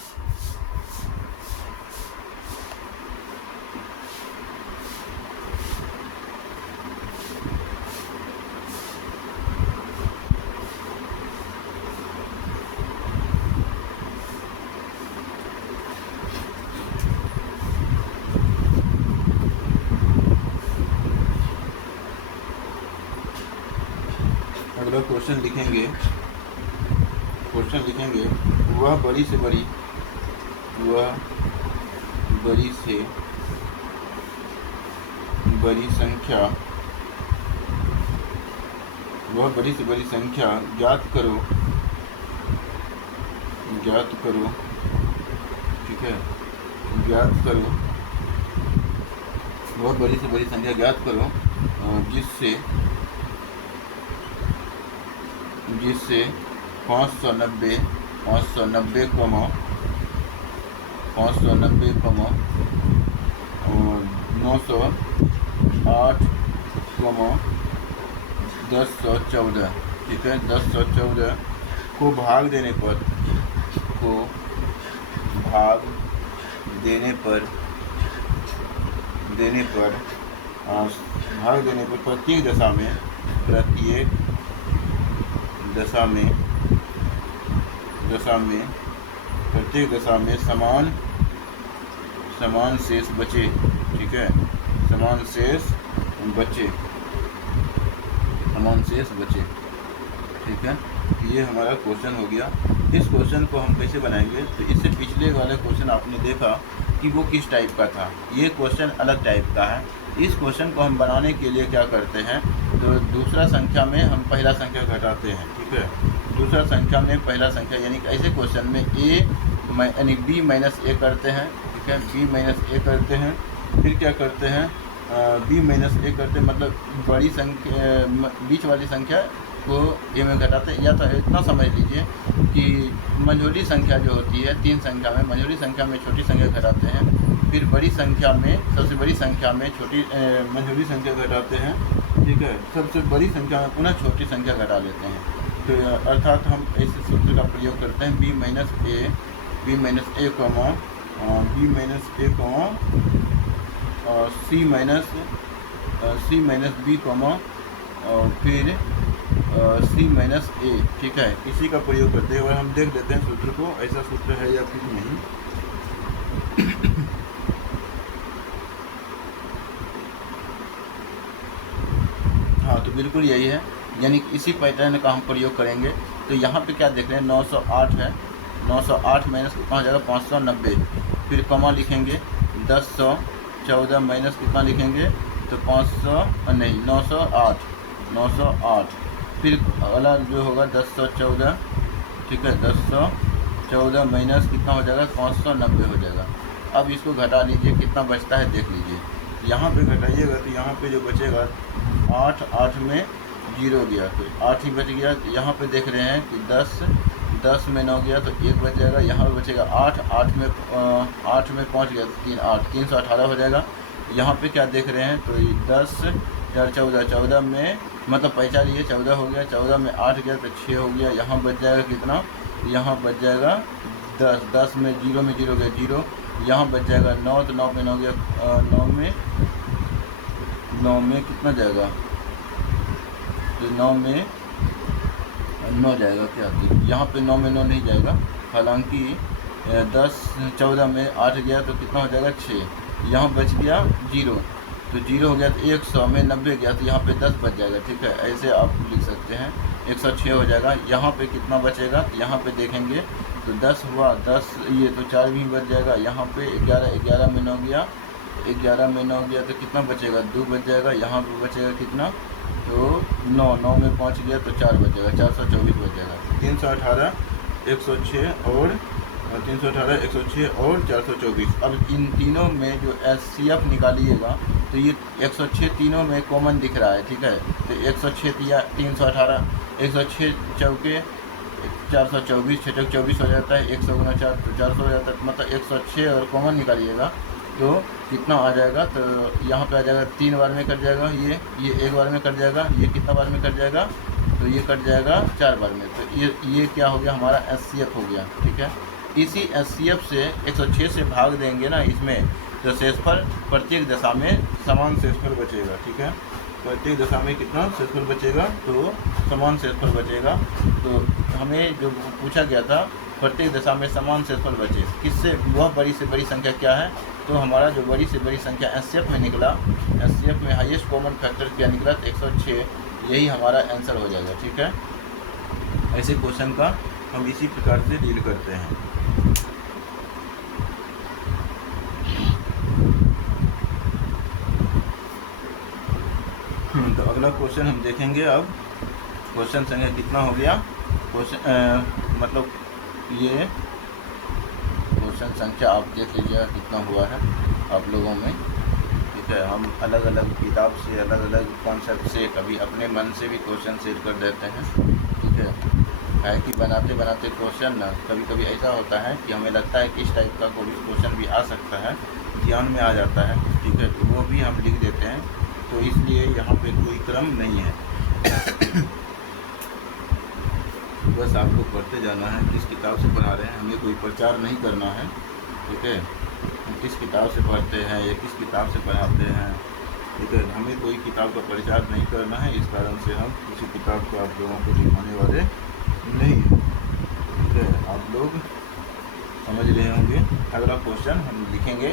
अगला क्वेश्चन लिखेंगे, वह बड़ी से बड़ी संख्या, ज्ञात करो। ठीक है, ज्ञात करो, वह बड़ी से बड़ी संख्या ज्ञात करो जिससे 590, और 908, 1014। ठीक है, 1014 को भाग देने पर प्रत्येक दशा में समान शेष बचे। ठीक है, समान शेष बचे। ठीक है, ये हमारा क्वेश्चन हो गया। इस क्वेश्चन को हम कैसे बनाएंगे, तो इससे पिछले वाला क्वेश्चन आपने देखा कि वो किस टाइप का था, ये क्वेश्चन अलग टाइप का है। इस क्वेश्चन को हम बनाने के लिए क्या करते हैं, तो दूसरा संख्या में हम पहला संख्या घटाते हैं। ठीक है, दूसरा संख्या में पहला संख्या, यानी कि ऐसे क्वेश्चन में यानी b माइनस ए करते हैं। ठीक है, b माइनस ए करते हैं, फिर क्या करते हैं, b माइनस ए करते हैं, मतलब बड़ी संख्या, बीच वाली संख्या को ए में घटाते हैं। या तो इतना समझ लीजिए कि मंझोली संख्या जो होती है 3 संख्या में, मंझोली संख्या में छोटी संख्या घटाते हैं, फिर बड़ी संख्या में, सबसे बड़ी संख्या में छोटी मंझोली संख्या घटाते हैं। ठीक है, सबसे बड़ी संख्या में पुनः छोटी संख्या घटा लेते हैं। तो अर्थात हम ऐसे सूत्र का प्रयोग करते हैं, b माइनस ए, b माइनस ए कॉमा, और c माइनस सी माइनस बी कॉमा और फिर सी माइनस ए, ठीक है। इसी का प्रयोग करते हैं और हम देख लेते हैं सूत्र को, ऐसा सूत्र है या फिर नहीं। हाँ, तो बिल्कुल यही है, यानी कि इसी पैटर्न का हम प्रयोग करेंगे। तो यहाँ पे क्या देख रहे हैं, 908 है, 908 माइनस कितना हो जाएगा 590, फिर कॉमा लिखेंगे 1014 माइनस कितना लिखेंगे तो 500 नहीं 908, 908, फिर अगला जो होगा 1014, ठीक है, 1014 माइनस कितना हो जाएगा 590 हो जाएगा। अब इसको घटा लीजिए, कितना बचता है देख लीजिए, यहाँ पे घटाइएगा तो यहाँ पे जो बचेगा 8, 8 में 0 गया तो 8 ही बच गया। यहाँ पे देख रहे हैं कि 10 में 9 गया तो 1 बच जाएगा, यहाँ पे बचेगा 8, 8 में 5 गया तो 3, 8, 318 हो जाएगा। यहाँ पे क्या देख रहे हैं तो 10 4 14, 14 में मतलब पैसा लिए 14 हो गया, 14 में 8 गया तो 6 हो गया। यहाँ बच जाएगा कितना, यहाँ बच जाएगा 10, 10 में 0 गया 0, यहाँ बच जाएगा 9 तो 9 में 9 गया, 9 में कितना जाएगा तो 9 में 9 जाएगा क्या, तो यहाँ पे 9 में 9 नहीं जाएगा, हालांकि 10 14 में 8 गया तो कितना हो जाएगा 6, यहाँ बच गया 0, तो 0 हो गया तो 100 में 90 गया तो यहाँ पे 10 बच जाएगा, ठीक है। ऐसे आप लिख सकते हैं, 106 हो जाएगा। यहाँ पे कितना बचेगा, यहाँ पे देखेंगे तो 10 हुआ, 10 ये तो 4 भी बच जाएगा। यहाँ पे 11, 11 में 9 गया, 11 में 9 गया तो कितना बचेगा 2 बच जाएगा। यहाँ पे बचेगा कितना तो 9, 9 में 5 गया तो 4 बचेगा, 424 बच जाएगा। 318, 106 और 318, 106 और 424। अब इन तीनों में जो एचसीएफ निकालिएगा तो ये 106 तीनों में कॉमन दिख रहा है, ठीक है। तो 106 या 318, 106 चौके 424, 6 चौके 24 हो जाता है, 100 गुना 4 तो 400 हो जाता है, मतलब 106 और कॉमन निकालिएगा तो कितना आ जाएगा, तो यहाँ पे आ जाएगा 3 बार में कट जाएगा, ये 1 बार में कट जाएगा, ये कितना बार में कट जाएगा तो ये कट जाएगा 4 बार में। तो ये क्या हो गया हमारा एचसीएफ हो गया, ठीक है। इसी एचसीएफ से 106 से भाग देंगे ना इसमें, तो शेषफल प्रत्येक दशा में समान शेषफल बचेगा, ठीक है। प्रत्येक दशा में कितना शेषफल बचेगा तो समान शेषफल बचेगा। तो हमें जो पूछा गया था प्रत्येक दशा में समान शेषफल बचे, किससे, वह बड़ी से बड़ी संख्या क्या है, तो हमारा जो बड़ी से बड़ी संख्या एचसीएफ में निकला, एचसीएफ में हाईएस्ट कॉमन फैक्टर क्या निकला 106, यही हमारा आंसर हो जाएगा, ठीक है। ऐसे क्वेश्चन का हम इसी प्रकार से डील करते हैं। तो अगला क्वेश्चन हम देखेंगे। अब क्वेश्चन संख्या कितना हो गया, क्वेश्चन मतलब ये क्वेश्चन संख्या आप देख लीजिएगा कितना हुआ है आप लोगों में, ठीक है। हम अलग अलग किताब से अलग अलग कॉन्सेप्ट से कभी अपने मन से भी क्वेश्चन सेट कर देते हैं, ठीक है कि बनाते बनाते क्वेश्चन ना कभी कभी ऐसा होता है कि हमें लगता है कि इस टाइप का कोई क्वेश्चन भी आ सकता है, ध्यान में आ जाता है, ठीक है, तो वो भी हम लिख देते हैं। तो इसलिए यहाँ पे कोई क्रम नहीं है, बस आपको पढ़ते जाना है। किस किताब से पढ़ा रहे हैं, हमें कोई प्रचार नहीं करना है, ठीक है। हम किस किताब से पढ़ते हैं या किस किताब से पढ़ाते हैं, ठीक है, हमें कोई किताब का प्रचार नहीं करना है। इस कारण से हम किसी किताब को आप लोगों को दिखाने वाले नहीं, ठीक है। आप लोग समझ रहे होंगे। अगला क्वेश्चन हम लिखेंगे,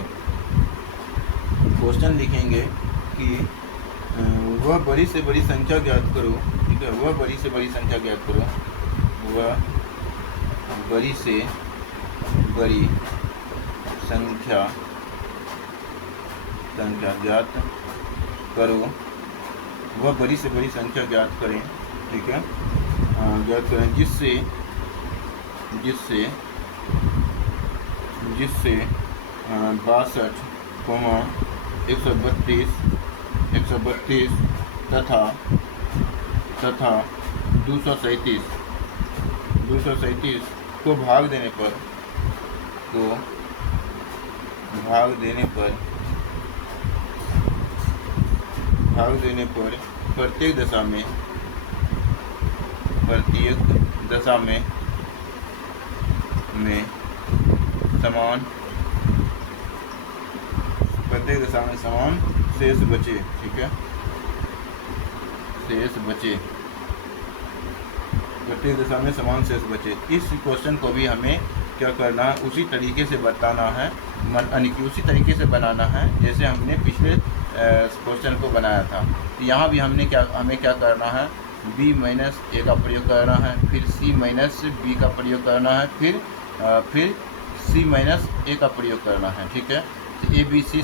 क्वेश्चन लिखेंगे कि वह बड़ी से बड़ी संख्या ज्ञात करो, ठीक है। वह बड़ी से बड़ी संख्या ज्ञात करो, वह बड़ी से बड़ी संख्या ज्ञात करो, वह बड़ी से बड़ी संख्या ज्ञात करें, ठीक है, ज्ञात करें जिससे 62, 132 तथा 237 को भाग देने पर प्रत्येक दशा में समान शेष बचे, ठीक है। शेष बचे, प्रत्येक दिशा में समान शेष बचे। इस क्वेश्चन को भी हमें क्या करना है, उसी तरीके से बताना है, यानी कि उसी तरीके से बनाना है जैसे हमने पिछले क्वेश्चन को बनाया था। तो यहाँ भी हमें क्या करना है, b माइनस ए का प्रयोग करना है, फिर c माइनस बी का प्रयोग करना है, फिर c माइनस ए का प्रयोग करना है। ठीक है, तो ए बी सी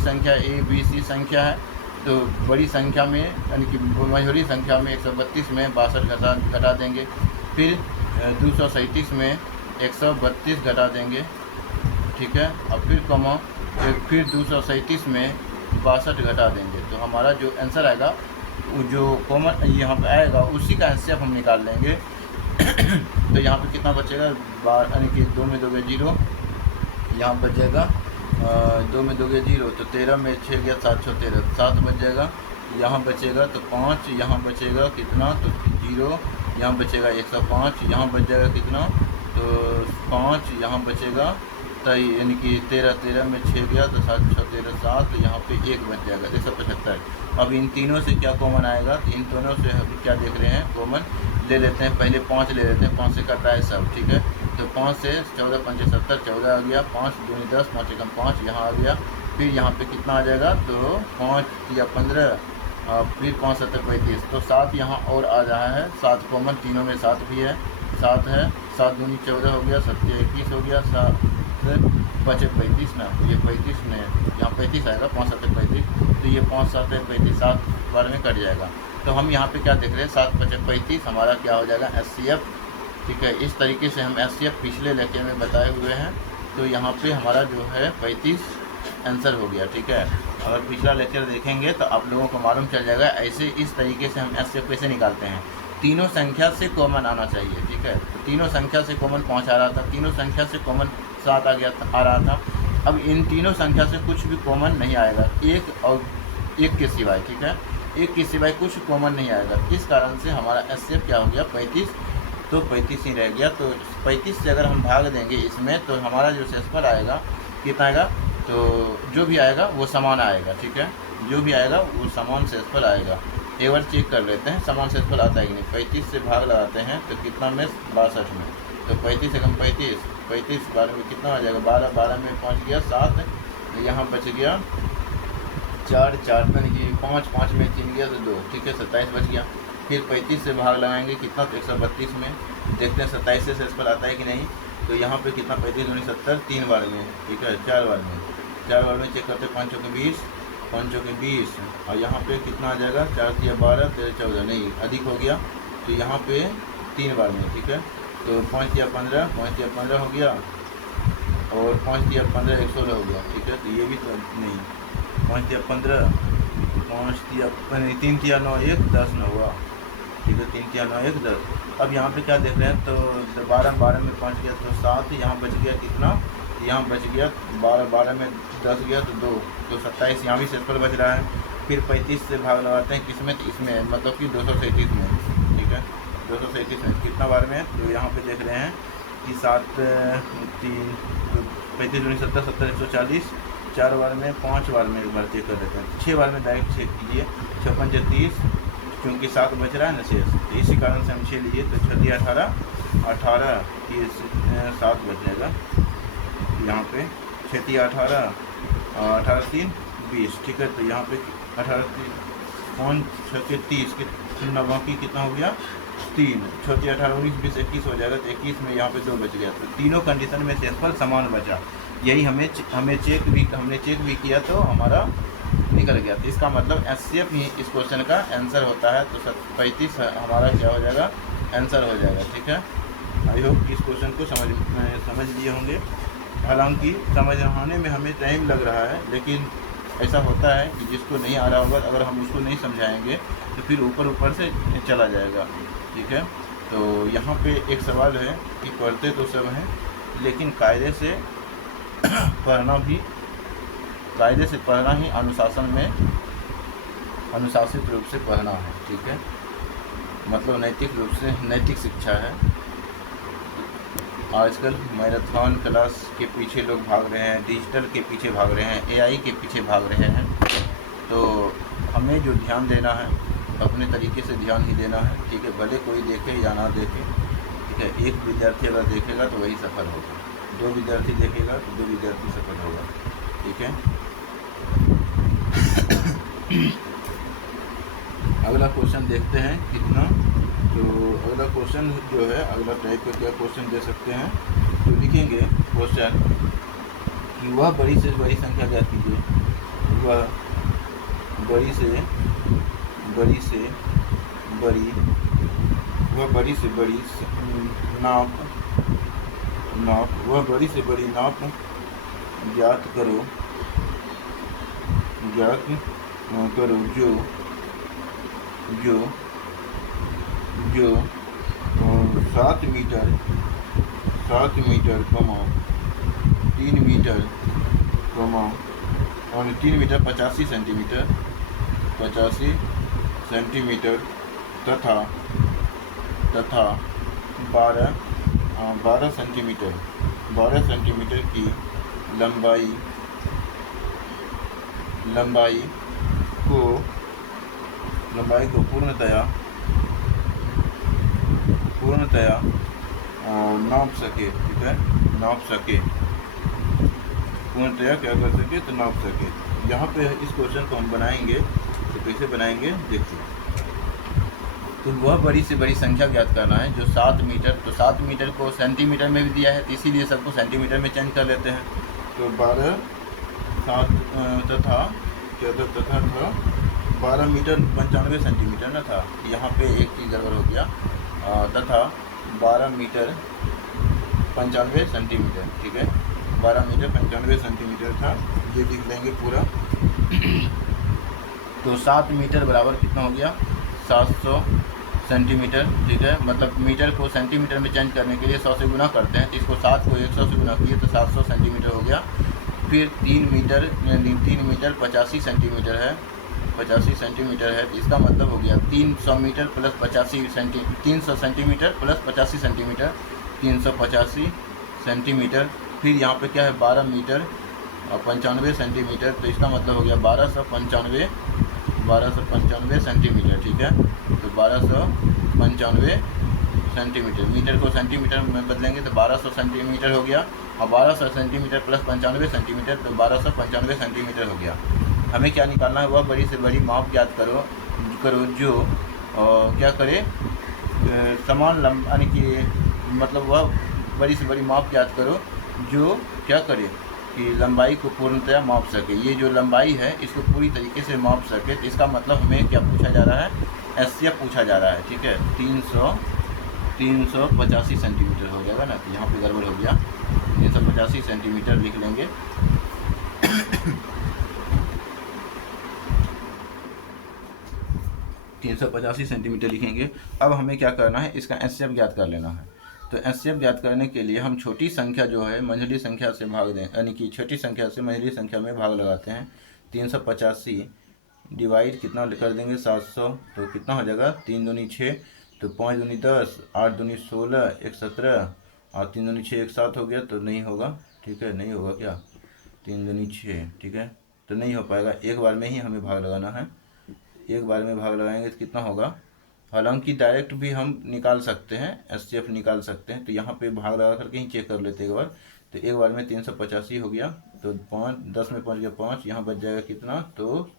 संख्या है, तो बड़ी संख्या में यानी कि मझोली संख्या में 132 में 62 घटा देंगे, फिर 237 में 132 घटा देंगे। ठीक है, और फिर 237 में 62 घटा देंगे। तो हमारा जो आंसर आएगा, जो कॉमन यहाँ पे आएगा, उसी का एचसीएफ हम निकाल लेंगे। तो यहाँ पे कितना बचेगा, यानी कि 2 में 2 0, यहाँ बचेगा 2 में 2 0, तो 13 में 6 गया 7 6 13, 7 बच जाएगा। यहाँ बचेगा तो 5, यहाँ बचेगा कितना, तो 0, यहाँ बचेगा 105, यहाँ बच जाएगा कितना, तो 5, यहाँ बचेगा, तो यानी कि 13 में 6 गया तो 7 6 13 7, तो यहाँ पे 1 बच जाएगा 175। अब इन तीनों से क्या कॉमन आएगा, इन दोनों से हम क्या देख रहे हैं, कॉमन ले लेते हैं। पहले 5 ले लेते हैं, 5 से कटा है सब। ठीक है, तो 5 से 14 5 70, 14 आ गया, 5 2 10, 5 एकम 5, यहाँ आ गया। फिर यहाँ पे कितना आ जाएगा, तो 5 या 15, फिर 5 7 35, तो 7 यहाँ और आ रहा है, 7 कॉमन, तीनों में 7 भी है, 7 है, 7 दूनी 14 हो गया, 7 21 हो गया, 7 बचे 35 ना, ये 35 में यहाँ 35 आएगा, 5 7 35, तो ये 5 7 35, 7 बार में कट जाएगा। तो हम यहाँ पे क्या देख रहे हैं, 7 5 35 हमारा क्या हो जाएगा, एचसीएफ। ठीक है, इस तरीके से हम एचसीएफ पिछले लेक्चर में बताए हुए हैं। तो यहाँ पे हमारा जो है 35 आंसर हो गया। ठीक है, अगर पिछला लेक्चर देखेंगे तो आप लोगों को मालूम चल जाएगा ऐसे इस तरीके से हम एचसीएफ कैसे निकालते हैं। तीनों संख्या से कॉमन आना चाहिए। ठीक है, तो तीनों संख्या से कॉमन 5 आ रहा था, तीनों संख्या से कॉमन 7 आ रहा था। अब इन तीनों संख्या से कुछ भी कॉमन नहीं आएगा, एक के सिवाय। ठीक है, एक के सिवाय कुछ कॉमन नहीं आएगा। इस कारण से हमारा एचसीएफ क्या हो गया, 35, तो 35 ही रह गया। तो 35 से अगर हम भाग देंगे इसमें, तो हमारा जो शेषफल आएगा कितना आएगा, तो जो भी आएगा वो समान आएगा। ठीक है, जो भी आएगा वो समान शेषफल आएगा। एक बार चेक कर लेते हैं समान शेषफल आता है कि नहीं। 35 से भाग लगाते हैं तो कितना में, 62 में, तो 35 एकम 35, 35 12 में कितना आ जाएगा, 12, 12 में 5 गया 7, यहाँ बच गया 4, 4 में 5, 5 में 3 गया तो 2। ठीक है, 27 बच गया। फिर 35 से भाग लगाएंगे कितना, तो 132 में, देखते हैं 27 से शेषफल आता है कि नहीं। तो यहाँ पे कितना, 35 दूनी 70, 3 बार में। ठीक है, 4 बार में चेक करते हैं, 5 चौके 20, 5 चौके 20, और यहाँ पे कितना आ जाएगा, 4 3 12, 13 14, नहीं अधिक हो गया, तो यहाँ पे 3 बार में। ठीक है, तो 5 3 15, 5 3 15 हो गया, और 5 3 15 116 हो गया। ठीक है, तो ये भी तो नहीं, 5 3 15, 5 3 3 9 1 10 न हुआ। ठीक है, 3 3 9 1 10। अब यहाँ पे क्या देख रहे हैं, तो 12 में 5 गया तो 7, यहाँ बच गया कितना, यहाँ बच गया 12 में 10 गया तो 2, तो 27, यहाँ भी शेषफल बच रहा है। फिर 35 से भाग लगाते हैं किसमें, तो इसमें, मतलब कि 237 में। ठीक है, 237 में कितना बार में, तो यहाँ पे देख रहे हैं कि 7 3, 35 दूनी 70, 70 140, 4 बार में, 5 बार में एक बार चेक कर लेते हैं, 6 बार में डायरेक्ट चेक कीजिए। 6 5 30, क्योंकि 7 बच रहा है ना शेष, तो इसी कारण से हम 6 लिए, तो 6 दिया 18 ये 7 बच जाएगा यहाँ पे, 6 3 18, 18 3 20। ठीक है, तो यहाँ पे 18 3 5 6 के 30 के, बाकी कितना हो गया 3, 6 3 18 19 20 21 हो जाएगा, तो 21 में यहाँ पे 2 बच गया। तो तीनों कंडीशन में शेषफल समान बचा। यही हमने चेक भी किया तो हमारा निकल गया। तो इसका मतलब एचसीएफ ही इस क्वेश्चन का आंसर होता है। तो 35 हमारा क्या हो जाएगा, आंसर हो जाएगा। ठीक है, आई होप कि इस क्वेश्चन को समझ लिए होंगे। हालांकि समझाने में हमें टाइम लग रहा है, लेकिन ऐसा होता है कि जिसको नहीं आ रहा होगा, अगर हम उसको नहीं समझाएंगे तो फिर ऊपर से चला जाएगा। ठीक है, तो यहाँ पे एक सवाल है कि पढ़ते तो सब हैं, लेकिन कायदे से पढ़ना ही अनुशासित रूप से पढ़ना है। ठीक है, मतलब नैतिक शिक्षा है। आजकल मैराथन क्लास के पीछे लोग भाग रहे हैं, डिजिटल के पीछे भाग रहे हैं, एआई के पीछे भाग रहे हैं। तो हमें जो ध्यान देना है अपने तरीके से ध्यान ही देना है, ठीक है, भले कोई देखे या ना देखे, ठीक है। एक विद्यार्थी अगर देखेगा तो वही सफल होगा, 2 विद्यार्थी देखेगा तो 2 विद्यार्थी सफल होगा, ठीक है। अगला क्वेश्चन देखते हैं कितना। तो अगला क्वेश्चन जो है, अगला टाइप का क्या क्वेश्चन दे सकते हैं, तो लिखेंगे क्वेश्चन कि वह बड़ी से बड़ी संख्या ज्ञात कीजिए। वह बड़ी से बड़ी वह बड़ी से बड़ी नाप वह बड़ी से बड़ी नाप ज्ञात करो जो 7 मीटर 3 मीटर और 3 मीटर 85 सेंटीमीटर तथा 12 सेंटीमीटर की लंबाई को पूर्णतया नाप सके, ठीक है, पूर्णतया क्या कर सके, तो नाप सके। यहाँ पे इस क्वेश्चन को हम बनाएंगे, तो कैसे बनाएंगे देखिए। तो वह बड़ी से बड़ी संख्या ज्ञात करना है जो 7 मीटर, तो 7 मीटर को सेंटीमीटर में भी दिया है, तो इसीलिए सबको सेंटीमीटर में चेंज कर लेते हैं। तो 12 7 तथा 12 मीटर 95 सेंटीमीटर ना था, यहाँ पे एक चीज़ गड़बड़ हो गया, तथा 12 मीटर 95 सेंटीमीटर, ठीक है, 12 मीटर 95 सेंटीमीटर था, ये लिख लेंगे पूरा। तो 7 मीटर बराबर कितना हो गया, 700 सेंटीमीटर, ठीक है, मतलब मीटर को सेंटीमीटर में चेंज करने के लिए 100 से गुना करते हैं, तो इसको 7 को 100 से गुना किए तो 700 सेंटीमीटर हो गया। फिर 3 मीटर 85 सेंटीमीटर है, 85 सेंटीमीटर है, तो इसका मतलब हो गया 300 metre plus 300 centimetre plus 85 centimetre, 385 centimetre. फिर यहाँ पे क्या है 12 मीटर और 95 सेंटीमीटर, तो इसका मतलब हो गया 1295 सेंटीमीटर, ठीक है। तो 1295 सेंटीमीटर, मीटर को सेंटीमीटर में बदलेंगे तो 1200 सेंटीमीटर हो गया, और 1200 सेंटीमीटर प्लस 95 सेंटीमीटर तो 1295 सेंटीमीटर हो गया। हमें क्या निकालना है, वह बड़ी से बड़ी माप ज्ञात करो जो क्या करे, समान यानी कि मतलब वह बड़ी से बड़ी माप ज्ञात करो जो क्या करे कि लंबाई को पूर्णतया माप सके। ये जो लंबाई है इसको पूरी तरीके से माप सके, तो इसका मतलब हमें क्या पूछा जा रहा है, एससीएफ पूछा जा रहा है, ठीक है। 385 सेंटीमीटर हो जाएगा ना, तो यहाँ पे गड़बड़ हो गया, 385 सेंटीमीटर लिख लेंगे। 385 सेंटीमीटर लिखेंगे। अब हमें क्या करना है, इसका एससीएफ ज्ञात कर लेना है। तो एससीएफ ज्ञात करने के लिए हम छोटी संख्या जो है मंझली संख्या से भाग दें, यानी कि छोटी संख्या से मंझली संख्या में भाग लगाते हैं। 385 डिवाइड कितना कर देंगे 700, तो कितना हो जाएगा 3 दूनी 6, तो 5 दूनी 10, 8 दूनी 16, 1 17 और 3 दूनी 6 एक साथ हो गया, तो नहीं होगा, ठीक है, नहीं होगा क्या, 3 दूनी 6, ठीक है, तो नहीं हो पाएगा। एक बार में ही हमें भाग लगाना है, एक बार में भाग लगाएंगे तो कितना होगा। हालांकि डायरेक्ट भी हम निकाल सकते हैं, एससीएफ निकाल सकते हैं, तो यहाँ पे भाग लगा करके ही चेक कर लेते हैं एक बार। तो एक बार में 385 हो गया, तो 5 10 में 5 गया 5, यहाँ बच जाएगा कितना, तो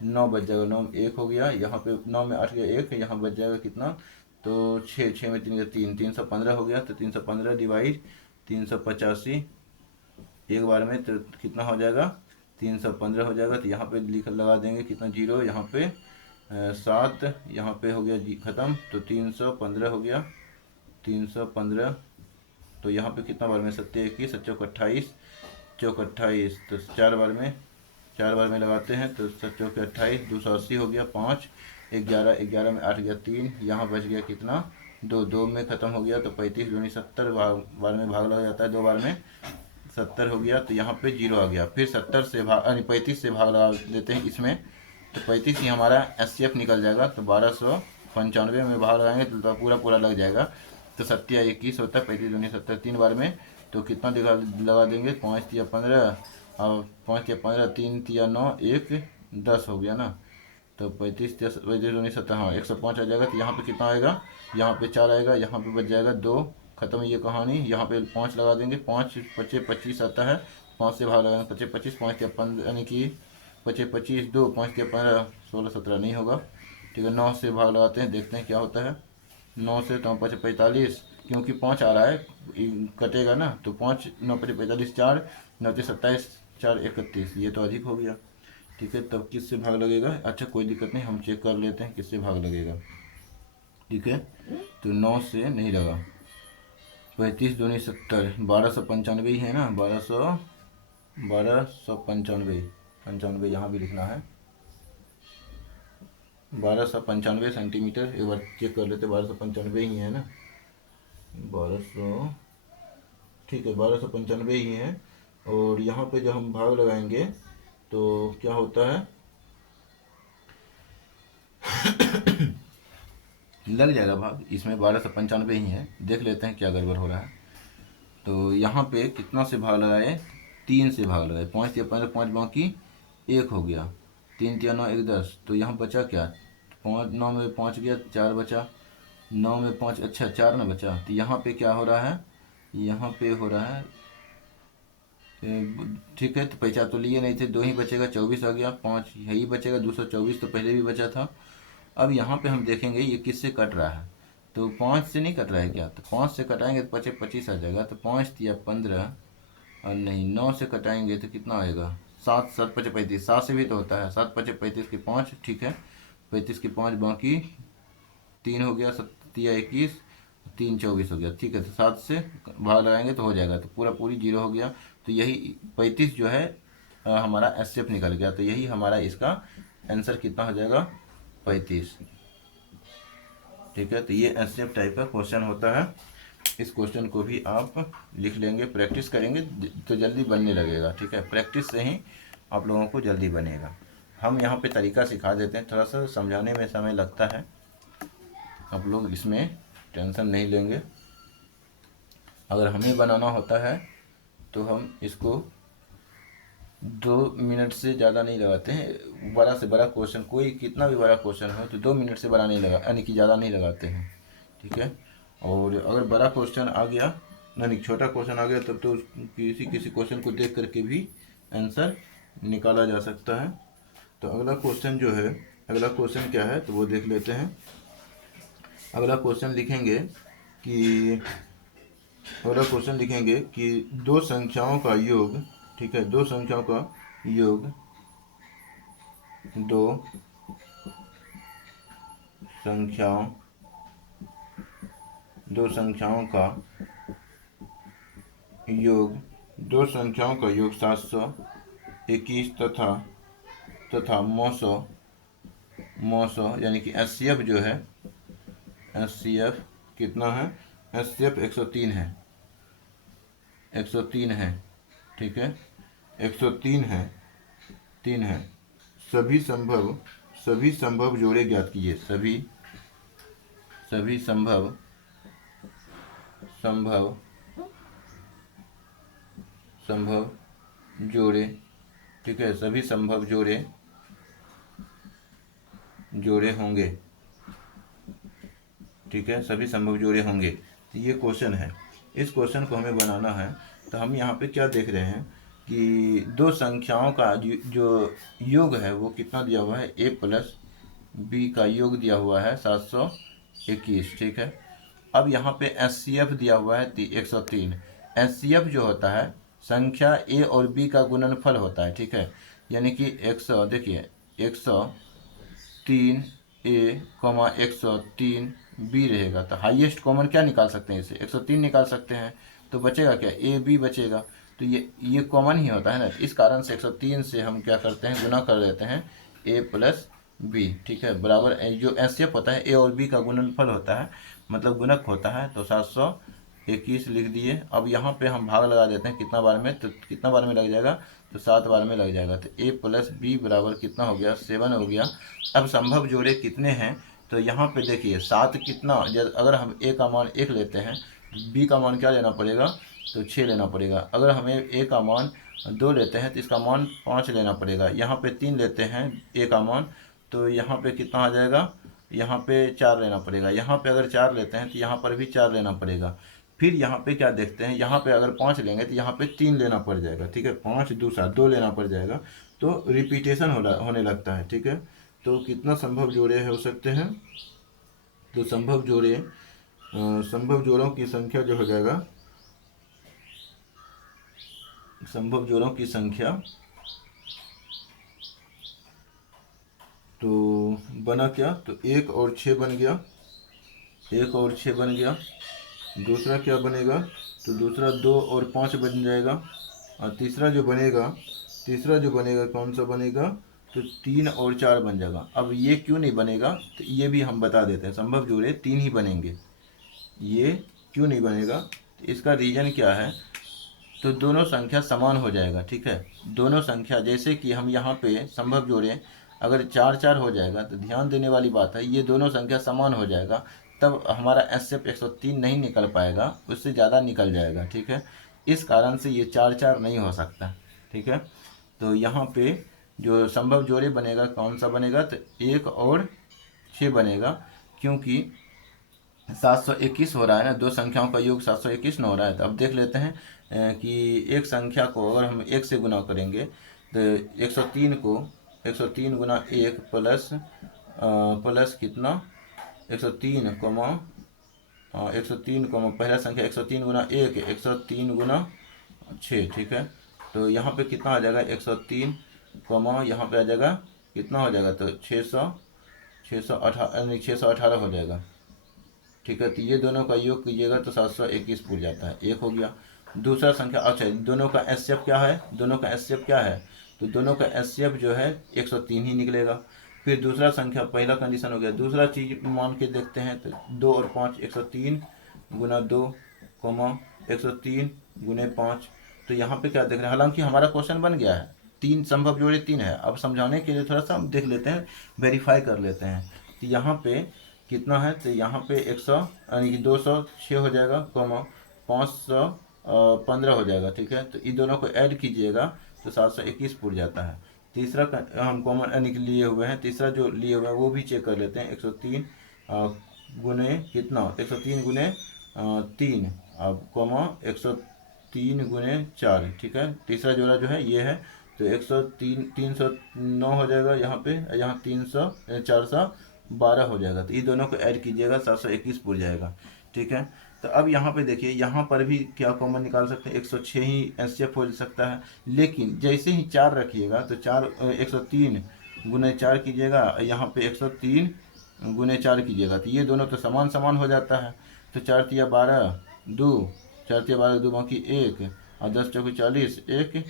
9 बच जाएगा, 9 में 1 हो गया, यहाँ पे 9 में 8 गया 1, यहाँ बच जाएगा कितना, तो 6 में 3 गया 3, 315 हो गया। तो 315 डिवाइड 385 एक बार में, तो कितना हो जाएगा 315 हो जाएगा। तो यहाँ पे लिख लगा देंगे कितना, 0, यहाँ पे 7, यहाँ पे हो गया जी ख़त्म, तो 315 हो गया, 315। तो यहाँ पे कितना बार में 7 21 चौक 28, चौक 28, तो 4 बार में लगाते हैं, तो 7 चौक 28, 280 हो गया, 5 11 11 में 8 गया 3, यहाँ बच गया कितना 2 में ख़त्म हो गया, तो 35 दूनी 70 बार में भाग लगा जाता है, 2 बार में 70 हो गया, तो यहाँ पे 0 आ गया। फिर 70 से भाग यानी 35 से भाग लगा देते हैं इसमें, तो 35 ही हमारा एससीएफ निकल जाएगा। तो 1295 में भाग लगाएंगे तो पूरा लग जाएगा, तो 7 या 21 होता है, 35 दूनी 70 3 बार में, तो कितना लगा देंगे 5 या 15 और 5 या 15, 3 या 9, 1 10 हो गया ना, तो 35 10 19 70, हाँ 105 आ जाएगा। तो यहाँ पे कितना आएगा, यहाँ पे 4 आएगा, यहाँ पे बच जाएगा 2, खत्म ये कहानी। यहाँ पे 5 लगा देंगे, 5 25 25 आता है, 5 से भाग लगाएंगे, 25 25 5 या 15 यानी कि 25 25 2 5 या 15 16 17 नहीं होगा, ठीक है। 9 से भाग लगाते हैं, देखते हैं क्या होता है। 9 से तो 5 45, क्योंकि 5 आ रहा है कटेगा ना, तो 5 9 5 45 4 9 27 4 31, ये तो अधिक हो गया, ठीक है। तब किससे भाग लगेगा, अच्छा कोई दिक्कत नहीं, हम चेक कर लेते हैं किससे भाग लगेगा, ठीक है। तो 9 से नहीं लगा, 35 दूनी 70, 1295 ही है ना, 1295 95 यहाँ भी लिखना है, 1295 सेंटीमीटर। एक बार चेक कर लेते, 1295 ही है ना, 1200, ठीक है 1295 ही है। और यहाँ पे जब हम भाग लगाएंगे तो क्या होता है लग जाएगा भाग, इसमें 1295 ही है। देख लेते हैं क्या गड़बड़ हो रहा है। तो यहाँ पे कितना से भाग लगाए, 3 से भाग लगाए, 5 या 15 5 बाकी 1 हो गया, 3 3 9 1 10, तो यहाँ बचा क्या, 5 9 में 5 गया, 4 बचा, 9 में 5 अच्छा 4 ना बचा। तो यहाँ पे क्या हो रहा है, यहाँ पे हो रहा है ठीक है। तो पैसा तो लिए नहीं थे, 2 ही बचेगा, 24 आ गया, 5 यही बचेगा, 224 तो पहले भी बचा था। अब यहाँ पे हम देखेंगे ये किससे कट रहा है, तो 5 से नहीं कट रहा है क्या, तो 5 से कटाएंगे तो 25 25 आ जाएगा, तो 5 या 15 और नहीं 9 से कटाएंगे तो कितना आएगा, 7 7 5 35, 7 से भी तो होता है, 7 5 35 की 5, ठीक है 35 की 5 बाकी 3 हो गया, 7 या 21 3 24 हो गया, ठीक है। तो 7 से भाग लगाएंगे तो हो जाएगा, तो पूरा पूरी 0 हो गया। तो यही 35 जो है हमारा एसएफ निकल गया, तो यही हमारा इसका आंसर कितना हो जाएगा 35, ठीक है। तो ये एसएफ टाइप का क्वेश्चन होता है। इस क्वेश्चन को भी आप लिख लेंगे, प्रैक्टिस करेंगे तो जल्दी बनने लगेगा, ठीक है। प्रैक्टिस से ही आप लोगों को जल्दी बनेगा। हम यहाँ पे तरीका सिखा देते हैं, थोड़ा सा समझाने में समय लगता है, आप लोग इसमें टेंशन नहीं लेंगे। अगर हमें बनाना होता है तो हम इसको 2 मिनट से ज़्यादा नहीं लगाते हैं। बड़ा से बड़ा क्वेश्चन, कोई कितना भी बड़ा क्वेश्चन हो तो 2 मिनट से बड़ा नहीं लगा, यानी कि ज़्यादा नहीं लगाते हैं, ठीक है। और अगर बड़ा क्वेश्चन आ गया, यानी छोटा क्वेश्चन आ गया, तब तो किसी क्वेश्चन को देख करके भी आंसर निकाला जा सकता है। तो अगला क्वेश्चन जो है, अगला क्वेश्चन क्या है तो वो देख लेते हैं। अगला क्वेश्चन लिखेंगे कि दो संख्याओं का योग, ठीक है, दो संख्याओं का योग, दो संख्याओं का योग 721 तथा 900 यानी कि एचसीएफ जो है, एचसीएफ कितना है, एचसीएफ 103 है, 103 है, ठीक है 103 है, 3 है। सभी संभव जोड़े ज्ञात कीजिए, सभी संभव जोड़े, ठीक है, सभी संभव जोड़े होंगे, ठीक है, सभी संभव जोड़े होंगे। ये क्वेश्चन है, इस क्वेश्चन को हमें बनाना है। तो हम यहाँ पे क्या देख रहे हैं कि दो संख्याओं का जो योग है वो कितना दिया हुआ है, a प्लस बी का योग दिया हुआ है 721, ठीक है। अब यहाँ पे एचसीएफ दिया हुआ है 103। एचसीएफ जो होता है संख्या a और b का गुणनफल होता है, ठीक है। यानी कि 100, देखिए 103 a, 103 b रहेगा, तो हाईएस्ट कॉमन क्या निकाल सकते हैं, इसे 103 निकाल सकते हैं, तो बचेगा क्या, a b बचेगा। तो ये कॉमन ही होता है ना, इस कारण से 103 से हम क्या करते हैं, गुना कर देते हैं a प्लस बी, ठीक है, बराबर जो एचसीएफ होता है a और b का गुणनफल होता है, मतलब गुणक होता है, तो 721 लिख दिए। अब यहाँ पे हम भाग लगा देते हैं कितना बार में, तो कितना बार में लग जाएगा, तो 7 बार में लग जाएगा। तो a प्लस बी बराबर कितना हो गया, 7 हो गया। अब संभव जोड़े कितने हैं, तो यहाँ पे देखिए 7 कितना, अगर हम a का मान 1 लेते हैं, b का मान क्या लेना पड़ेगा, तो 6 लेना पड़ेगा। अगर हमें a का मान 2 लेते हैं तो इसका मान 5 लेना पड़ेगा। यहाँ पे 3 लेते हैं a का मान, तो यहाँ पे कितना आ जाएगा, यहाँ पे 4 लेना पड़ेगा। यहाँ पे अगर 4 लेते हैं तो यहाँ पर भी 4 लेना पड़ेगा। फिर यहाँ पे क्या देखते हैं, यहाँ पे अगर 5 लेंगे तो यहाँ पे 3 लेना पड़ जाएगा, ठीक है। 5 दूसरा 2 लेना पड़ जाएगा, तो रिपीटेशन होने लगता है, ठीक है। तो कितना संभव जोड़े हो सकते हैं, तो संभव जोड़ों की संख्या जो हो जाएगा, संभव जोड़ों की संख्या तो बना क्या, तो 1 और 6 बन गया, 1 और 6 बन गया। दूसरा क्या बनेगा, तो दूसरा 2 और 5 बन जाएगा। और तीसरा जो बनेगा कौन सा बनेगा, तो 3 और 4 बन जाएगा। अब ये क्यों नहीं बनेगा, तो ये भी हम बता देते हैं। संभव जोड़े 3 ही बनेंगे, ये क्यों नहीं बनेगा, तो इसका रीज़न क्या है, तो दोनों संख्या समान हो जाएगा, ठीक है। दोनों संख्या, जैसे कि हम यहाँ पे संभव जोड़े अगर 4 4 हो जाएगा, तो ध्यान देने वाली बात है, ये दोनों संख्या समान हो जाएगा, तब हमारा एसएफ 103 नहीं निकल पाएगा, उससे ज़्यादा निकल जाएगा, ठीक है। इस कारण से ये 4 4 नहीं हो सकता, ठीक है। तो यहाँ पे जो संभव जोड़े बनेगा कौन सा बनेगा, तो 1 और 6 बनेगा, क्योंकि 721 हो रहा है ना, दो संख्याओं का योग 721 न हो रहा है। तो अब देख लेते हैं कि एक संख्या को अगर हम 1 से गुना करेंगे, तो 103 को 103 गुना 1 प्लस कितना, 103 कमा 103 कमा पहला संख्या 103 गुना 1, 103 गुना 6, ठीक है। तो यहाँ पे कितना आ जाएगा, 103 कमा यहाँ पे आ जाएगा कितना हो जाएगा, तो 618 हो जाएगा, ठीक है। तो ये दोनों का योग कीजिएगा तो 721 पूछ जाता है, एक हो गया। दूसरा संख्या, अच्छा दोनों का एचसीएफ क्या है, दोनों का एचसीएफ क्या है, तो दोनों का एचसीएफ जो है 103 ही निकलेगा। फिर दूसरा संख्या, पहला कंडीशन हो गया। दूसरा चीज मान के देखते हैं, तो 2 और 5, 103 गुना 2 कमा 103 गुने 5। तो यहाँ पे क्या देख रहे हैं, हालांकि हमारा क्वेश्चन बन गया है, 3 संभव जोड़े 3 है। अब समझाने के लिए थोड़ा सा हम देख लेते हैं, वेरीफाई कर लेते हैं। तो यहाँ पे कितना है, तो यहाँ पे 100 यानी कि 206 हो जाएगा, कॉमा 515 हो जाएगा, ठीक है। तो इन दोनों को ऐड कीजिएगा तो 721 पूछ जाता है। तीसरा हम कॉमन यानी कि लिए हुए हैं, तीसरा जो लिए हुए हैं वो भी चेक कर लेते हैं। 103 गुने कितना, 103 गुने 3, अब कॉमा 103 गुने 4, ठीक है। तीसरा जोड़ा जो है ये है, तो 103 309 हो जाएगा यहाँ पे, यहाँ 300 412 हो जाएगा। तो ये दोनों को ऐड कीजिएगा 721 पूछ जाएगा, ठीक है। तो अब यहाँ पे देखिए, यहाँ पर भी क्या कॉमन निकाल सकते हैं, 106 ही एचसीएफ हो सकता है। लेकिन जैसे ही 4 रखिएगा तो 103 गुने 4 कीजिएगा, यहाँ पे 103 गुने 4 कीजिएगा, तो ये दोनों तो समान समान हो जाता है। तो 4 तिया 12 2, 4 तिया 12 2 बाकी 1, और 10 चौके 40 1,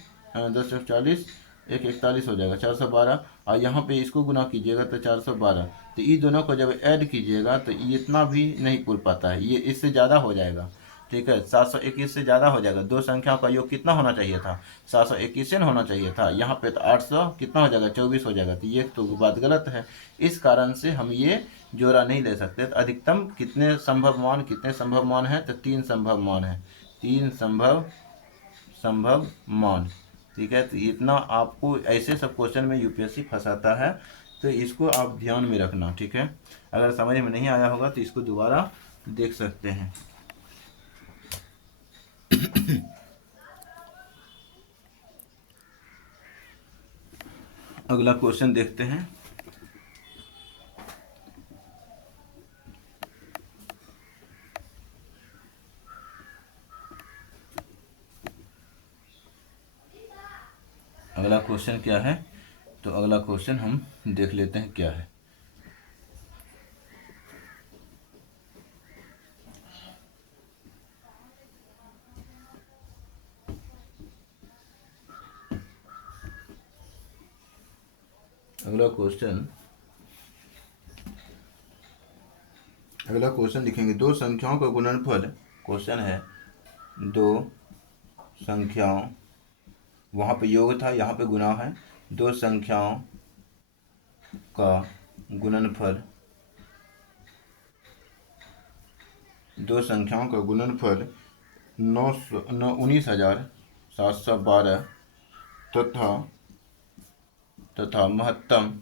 10 चौके 40 1 41 हो जाएगा, 412। और यहाँ पे इसको गुना कीजिएगा तो 412। तो ये दोनों को जब ऐड कीजिएगा तो ये इतना भी नहीं पूर पाता है, ये इससे ज़्यादा हो जाएगा, ठीक है। 721 से ज़्यादा हो जाएगा। दो संख्याओं का योग कितना होना चाहिए था, 721 होना चाहिए था। यहाँ पे तो 800 कितना हो जाएगा, 24 हो जाएगा। तो ये तो बात गलत है, इस कारण से हम ये जोड़ा नहीं ले सकते। तो अधिकतम कितने संभव मान है, तो 3 संभव मान है, 3 संभव मान, ठीक है। तो इतना आपको ऐसे सब क्वेश्चन में यूपीएससी फंसाता है, तो इसको आप ध्यान में रखना, ठीक है। अगर समझ में नहीं आया होगा तो इसको दोबारा देख सकते हैं। अगला क्वेश्चन देखते हैं। अगला क्वेश्चन क्या है, तो अगला क्वेश्चन हम देख लेते हैं क्या है। अगला क्वेश्चन लिखेंगे, दो संख्याओं का गुणनफल। क्वेश्चन है, दो संख्याओं, वहाँ पे योग था, यहाँ पे गुणा है। दो संख्याओं का गुणनफल, 19,712 तथा महत्तम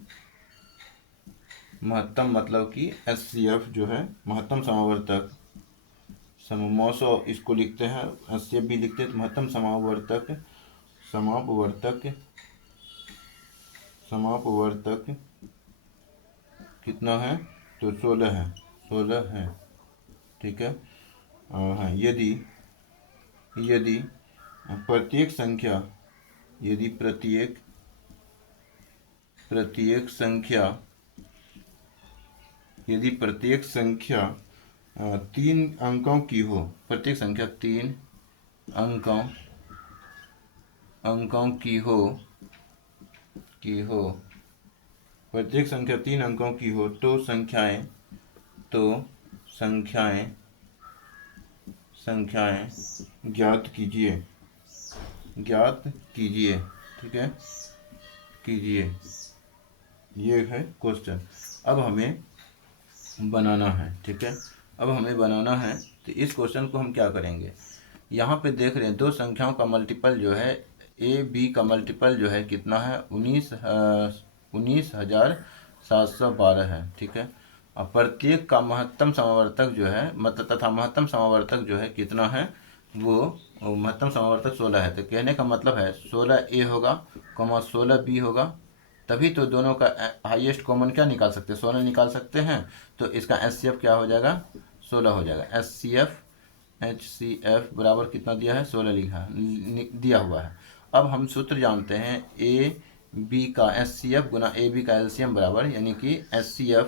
महत्तम मतलब कि HCF जो है महत्तम समावर्तक, मौसो इसको लिखते हैं, HCF भी लिखते हैं। तो महत्तम समावर्तक समापवर्तक कितना है? तो 16 है, 16 है, ठीक है। हाँ, यदि प्रत्येक संख्या यदि प्रत्येक संख्या 3 अंकों की हो, प्रत्येक संख्या 3 अंकों की हो प्रत्येक संख्या 3 अंकों की हो तो संख्याएं ज्ञात कीजिए, ठीक है, कीजिए। ये है क्वेश्चन। अब हमें बनाना है, ठीक है। अब हमें बनाना है तो इस क्वेश्चन को हम क्या करेंगे, यहाँ पे देख रहे हैं दो संख्याओं का मल्टीपल जो है ए बी का मल्टीपल जो है कितना है? 19,712 है, ठीक है। अब प्रत्येक का महत्तम समावर्तक जो है महत्तम समावर्तक जो है कितना है? वो महत्तम समावर्तक 16 है। तो कहने का मतलब है 16A होगा, 16B होगा, तभी तो दोनों का हाईएस्ट कॉमन क्या निकाल सकते हैं? 16 निकाल सकते हैं। तो इसका HCF क्या हो जाएगा? 16 हो जाएगा। HCF बराबर कितना दिया है? 16 दिया हुआ है। अब हम सूत्र जानते हैं AB का HCF गुना AB का LCM बराबर, यानी कि HCF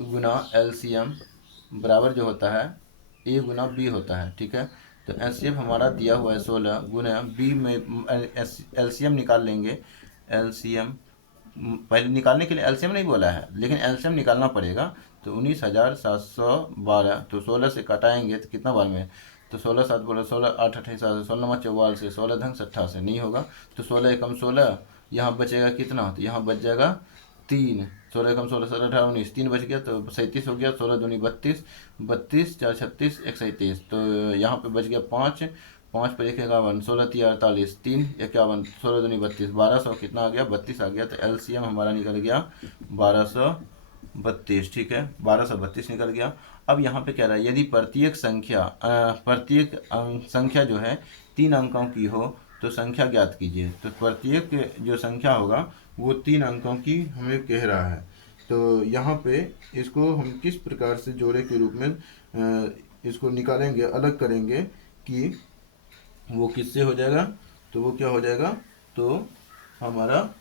गुना LCM बराबर जो होता है A गुना B होता है, ठीक है। तो HCF हमारा दिया हुआ है 16 गुना B में LCM निकाल लेंगे। LCM पहले निकालने के लिए LCM नहीं बोला है, लेकिन LCM निकालना पड़ेगा। तो 19,712, तो 16 से कटाएंगे तो कितना बार में? तो 16 7 बोलो 16 8 28 16 44 से 16 धन 28 नहीं होगा। तो 16 एकम 16, यहाँ बचेगा कितना? तो यहाँ बच जाएगा 3, 16 एकम 16 17 18 19, 3 बच गया तो 37 हो गया। 16 दूनी 32, 32 4 36 137, तो यहाँ पे बच गया 5, 5 पर 1 51, 16 3 48, 3 51, 16 दूनी 32, 1200 कितना आ गया? 32 आ गया। तो LCM हमारा निकल गया 1232, ठीक है, 1232 निकल गया। अब यहाँ पे कह रहा है यदि प्रत्येक संख्या जो है 3 अंकों की हो तो संख्या ज्ञात कीजिए। तो प्रत्येक जो संख्या होगा वो 3 अंकों की हमें कह रहा है। तो यहाँ पे इसको हम किस प्रकार से जोड़े के रूप में इसको निकालेंगे, अलग करेंगे कि वो किससे हो जाएगा? तो वो क्या हो जाएगा? तो हमारा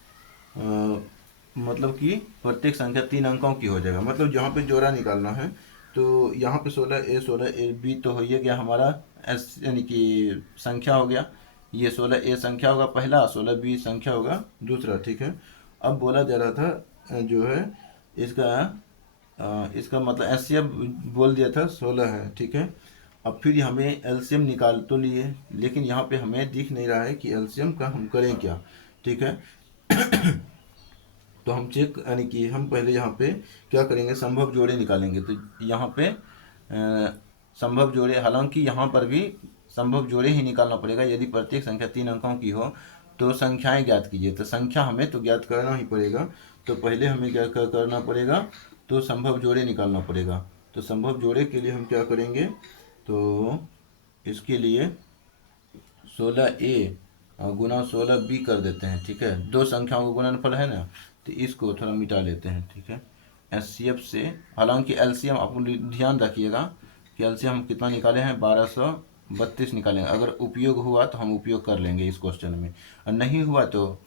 मतलब कि प्रत्येक संख्या 3 अंकों की हो जाएगा। मतलब जहाँ पे जोड़ा निकालना है तो यहाँ पे 16A 16AB तो हो ही गया हमारा, एस यानी कि संख्या हो गया। ये 16A संख्या होगा पहला, 16B संख्या होगा दूसरा, ठीक है। अब बोला जा रहा था जो है इसका मतलब HCF बोल दिया था 16 है, ठीक है। अब फिर हमें LCM निकाल तो लिए, लेकिन यहाँ पे हमें दिख नहीं रहा है कि LCM का हम करें क्या, ठीक है। तो हम चेक यानी कि हम पहले यहाँ पे क्या करेंगे? संभव जोड़े निकालेंगे। तो यहाँ पे संभव जोड़े, हालांकि यहाँ पर भी संभव जोड़े ही निकालना पड़ेगा। यदि प्रत्येक संख्या 3 अंकों की हो तो संख्याएं ज्ञात कीजिए। तो संख्या हमें तो ज्ञात करना ही पड़ेगा। तो पहले हमें क्या करना पड़ेगा? तो संभव जोड़े निकालना पड़ेगा। तो संभव जोड़े के लिए हम क्या करेंगे? तो इसके लिए 16A गुना 16B कर देते हैं, ठीक है। दो संख्याओं का गुणनफल है ना, तो इसको थोड़ा मिटा लेते हैं, ठीक है। HCF से, हालांकि LCM आप ध्यान रखिएगा कि LCM हम कितना निकाले हैं? 1232 निकालेंगे। अगर उपयोग हुआ तो हम उपयोग कर लेंगे इस क्वेश्चन में, और नहीं हुआ तो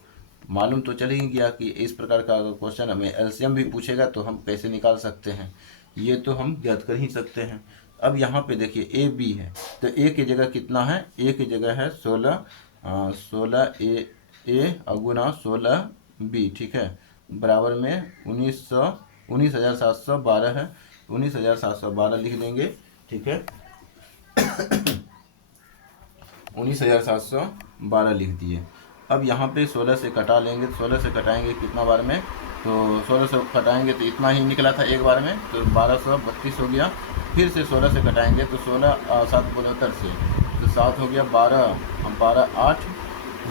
मालूम तो चल ही गया कि इस प्रकार का अगर क्वेश्चन हमें LCM भी पूछेगा तो हम कैसे निकाल सकते हैं, ये तो हम ज्ञात कर ही सकते हैं। अब यहाँ पे देखिए AB है, तो A की जगह कितना है? A की जगह है 16A गुना 16B, ठीक है, बराबर में 19,712 है। 19,712 लिख देंगे, ठीक है। 19,712 लिख दिए। अब यहाँ पे 16 से कटा लेंगे। 16 से कटाएंगे कितना बार में? तो 16 से कटाएंगे तो इतना ही निकला था एक बार में, तो 1232 हो गया। फिर से 16 से कटाएंगे तो 16 7 72 से, तो 7 हो गया, 12 12 8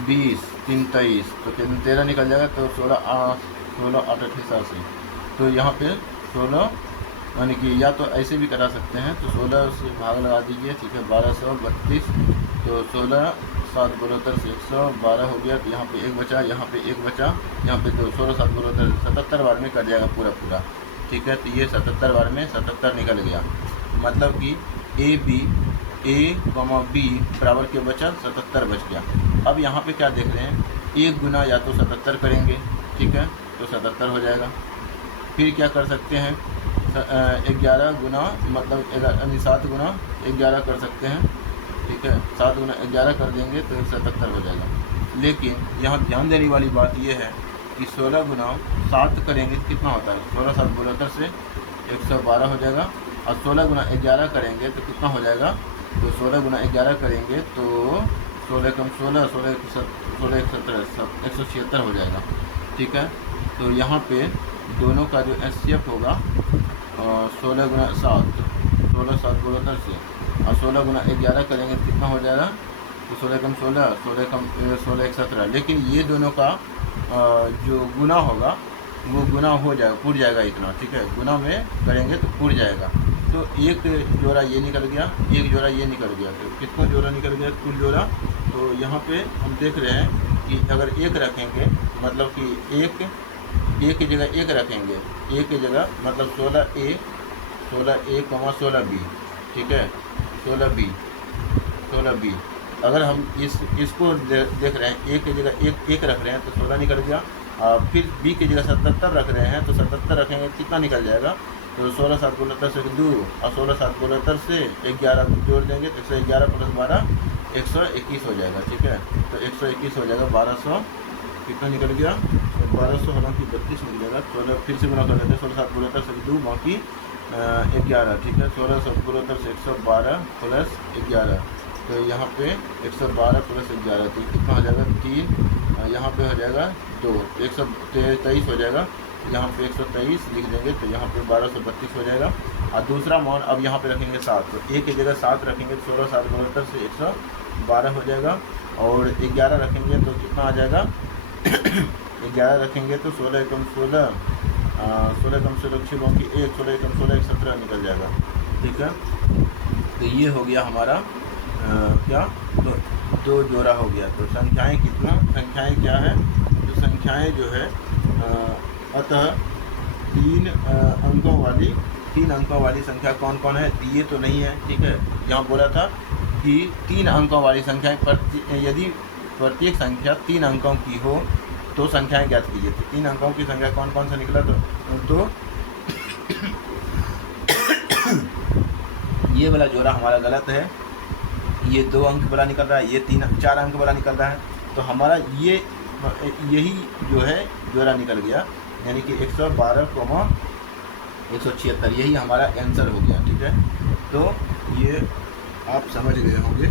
20 3 23, तो 13 निकल जाएगा। तो 16 16 8 88। तो यहाँ पे 16 यानी कि या तो ऐसे भी करा सकते हैं, तो 16 से भाग लगा दीजिए, ठीक है, 1232। तो 16 7 72 से 112 हो गया। तो यहाँ पे एक बचा, यहाँ पे एक बचा, यहाँ पे 2 16 7 72 77 बार में कट जाएगा पूरा पूरा, ठीक है। तो ये 77 बार में 77 निकल गया, मतलब कि ए कॉमा बी बराबर के बचा 77 बच गया। अब यहाँ पे क्या देख रहे हैं, एक गुना या तो 77 करेंगे, ठीक है, तो 77 हो जाएगा। फिर क्या कर सकते हैं, 11 गुना मतलब 7 गुना 11 कर सकते हैं, ठीक है, 7 गुना 11 कर देंगे तो 177 हो जाएगा। लेकिन यहाँ ध्यान देने वाली बात यह है कि 16 गुना 7 करेंगे तो कितना होता है, 16 7 72 से 112 हो जाएगा। और 16 गुना 11 करेंगे तो कितना हो जाएगा, तो 16 गुना 11 करेंगे तो 16 कम 16 16 117 176 हो जाएगा, ठीक है। तो यहाँ पे दोनों का जो एचसीएफ होगा 16 गुना 7 16 7 72 से, और 16 गुना 11 करेंगे तो कितना हो जाएगा, तो 16 कम 16 16 कम 16 117। लेकिन ये दोनों का जो गुना होगा वो गुना हो जाएगा, पुर जाएगा इतना, ठीक है, गुना में करेंगे तो पुर जाएगा। तो एक जोड़ा ये निकल गया, एक जोड़ा ये निकल गया, तो कितना जोड़ा निकल गया, कुल जोड़ा। तो यहाँ पे हम देख रहे हैं कि अगर एक रखेंगे मतलब कि एक की जगह एक रखेंगे, एक की जगह मतलब 16A 16A, ठीक है, 16B। अगर हम इसको देख रहे हैं, एक की जगह एक रख रहे हैं तो 16 निकल गया। फिर बी की जगह 77 रख रहे हैं तो 77 रखेंगे कितना निकल जाएगा, तो 16 7 72 से 2 और 16 7 72 से 11 जोड़ देंगे तो 111 + 12 121 हो जाएगा, ठीक है। तो 121 हो जाएगा, 1200 कितना निकल गया, 1200 हालांकि 32 निकलेगा। 16 फिर से गुना कर देते हैं, 16 7 72 से 2 बाकी 11, ठीक है, 16 7 72 से 112 + 11। तो यहाँ पे 112 + 11 तो कितना हो जाएगा, 3, यहाँ पे हो जाएगा 2, 123 हो जाएगा। यहाँ पे 123 लिख देंगे तो यहाँ पे 1232 हो जाएगा। और दूसरा मान अब यहाँ पे रखेंगे 7, तो एक की जगह 7 रखेंगे तो 16 7 72 से 112 हो जाएगा। और 11 रखेंगे तो कितना आ जाएगा 11 रखेंगे तो 16 कम 16 16 कम 16 6 बाकी 1 16 कम 16 17 निकल जाएगा, ठीक है। तो ये हो गया हमारा क्या, तो 2 जोड़ा हो गया। तो संख्याएं संख्याएं क्या है, तो संख्याएं जो है अतः 3 अंकों वाली संख्या कौन कौन है, दिए तो नहीं है, ठीक है। यहाँ बोला था कि 3 अंकों वाली संख्याएं, यदि प्रत्येक संख्या 3 अंकों की हो तो संख्याएं ज्ञात कीजिए। तो 3 अंकों की संख्या कौन कौन सा निकला, तो ये वाला जोड़ा हमारा गलत है, ये 2 अंक वाला निकल रहा है, ये 4 अंक वाला निकल रहा है। तो हमारा यही जो है जोड़ा निकल गया, यानी कि 112, 176, यही हमारा आंसर हो गया, ठीक है। तो ये आप समझ गए होंगे।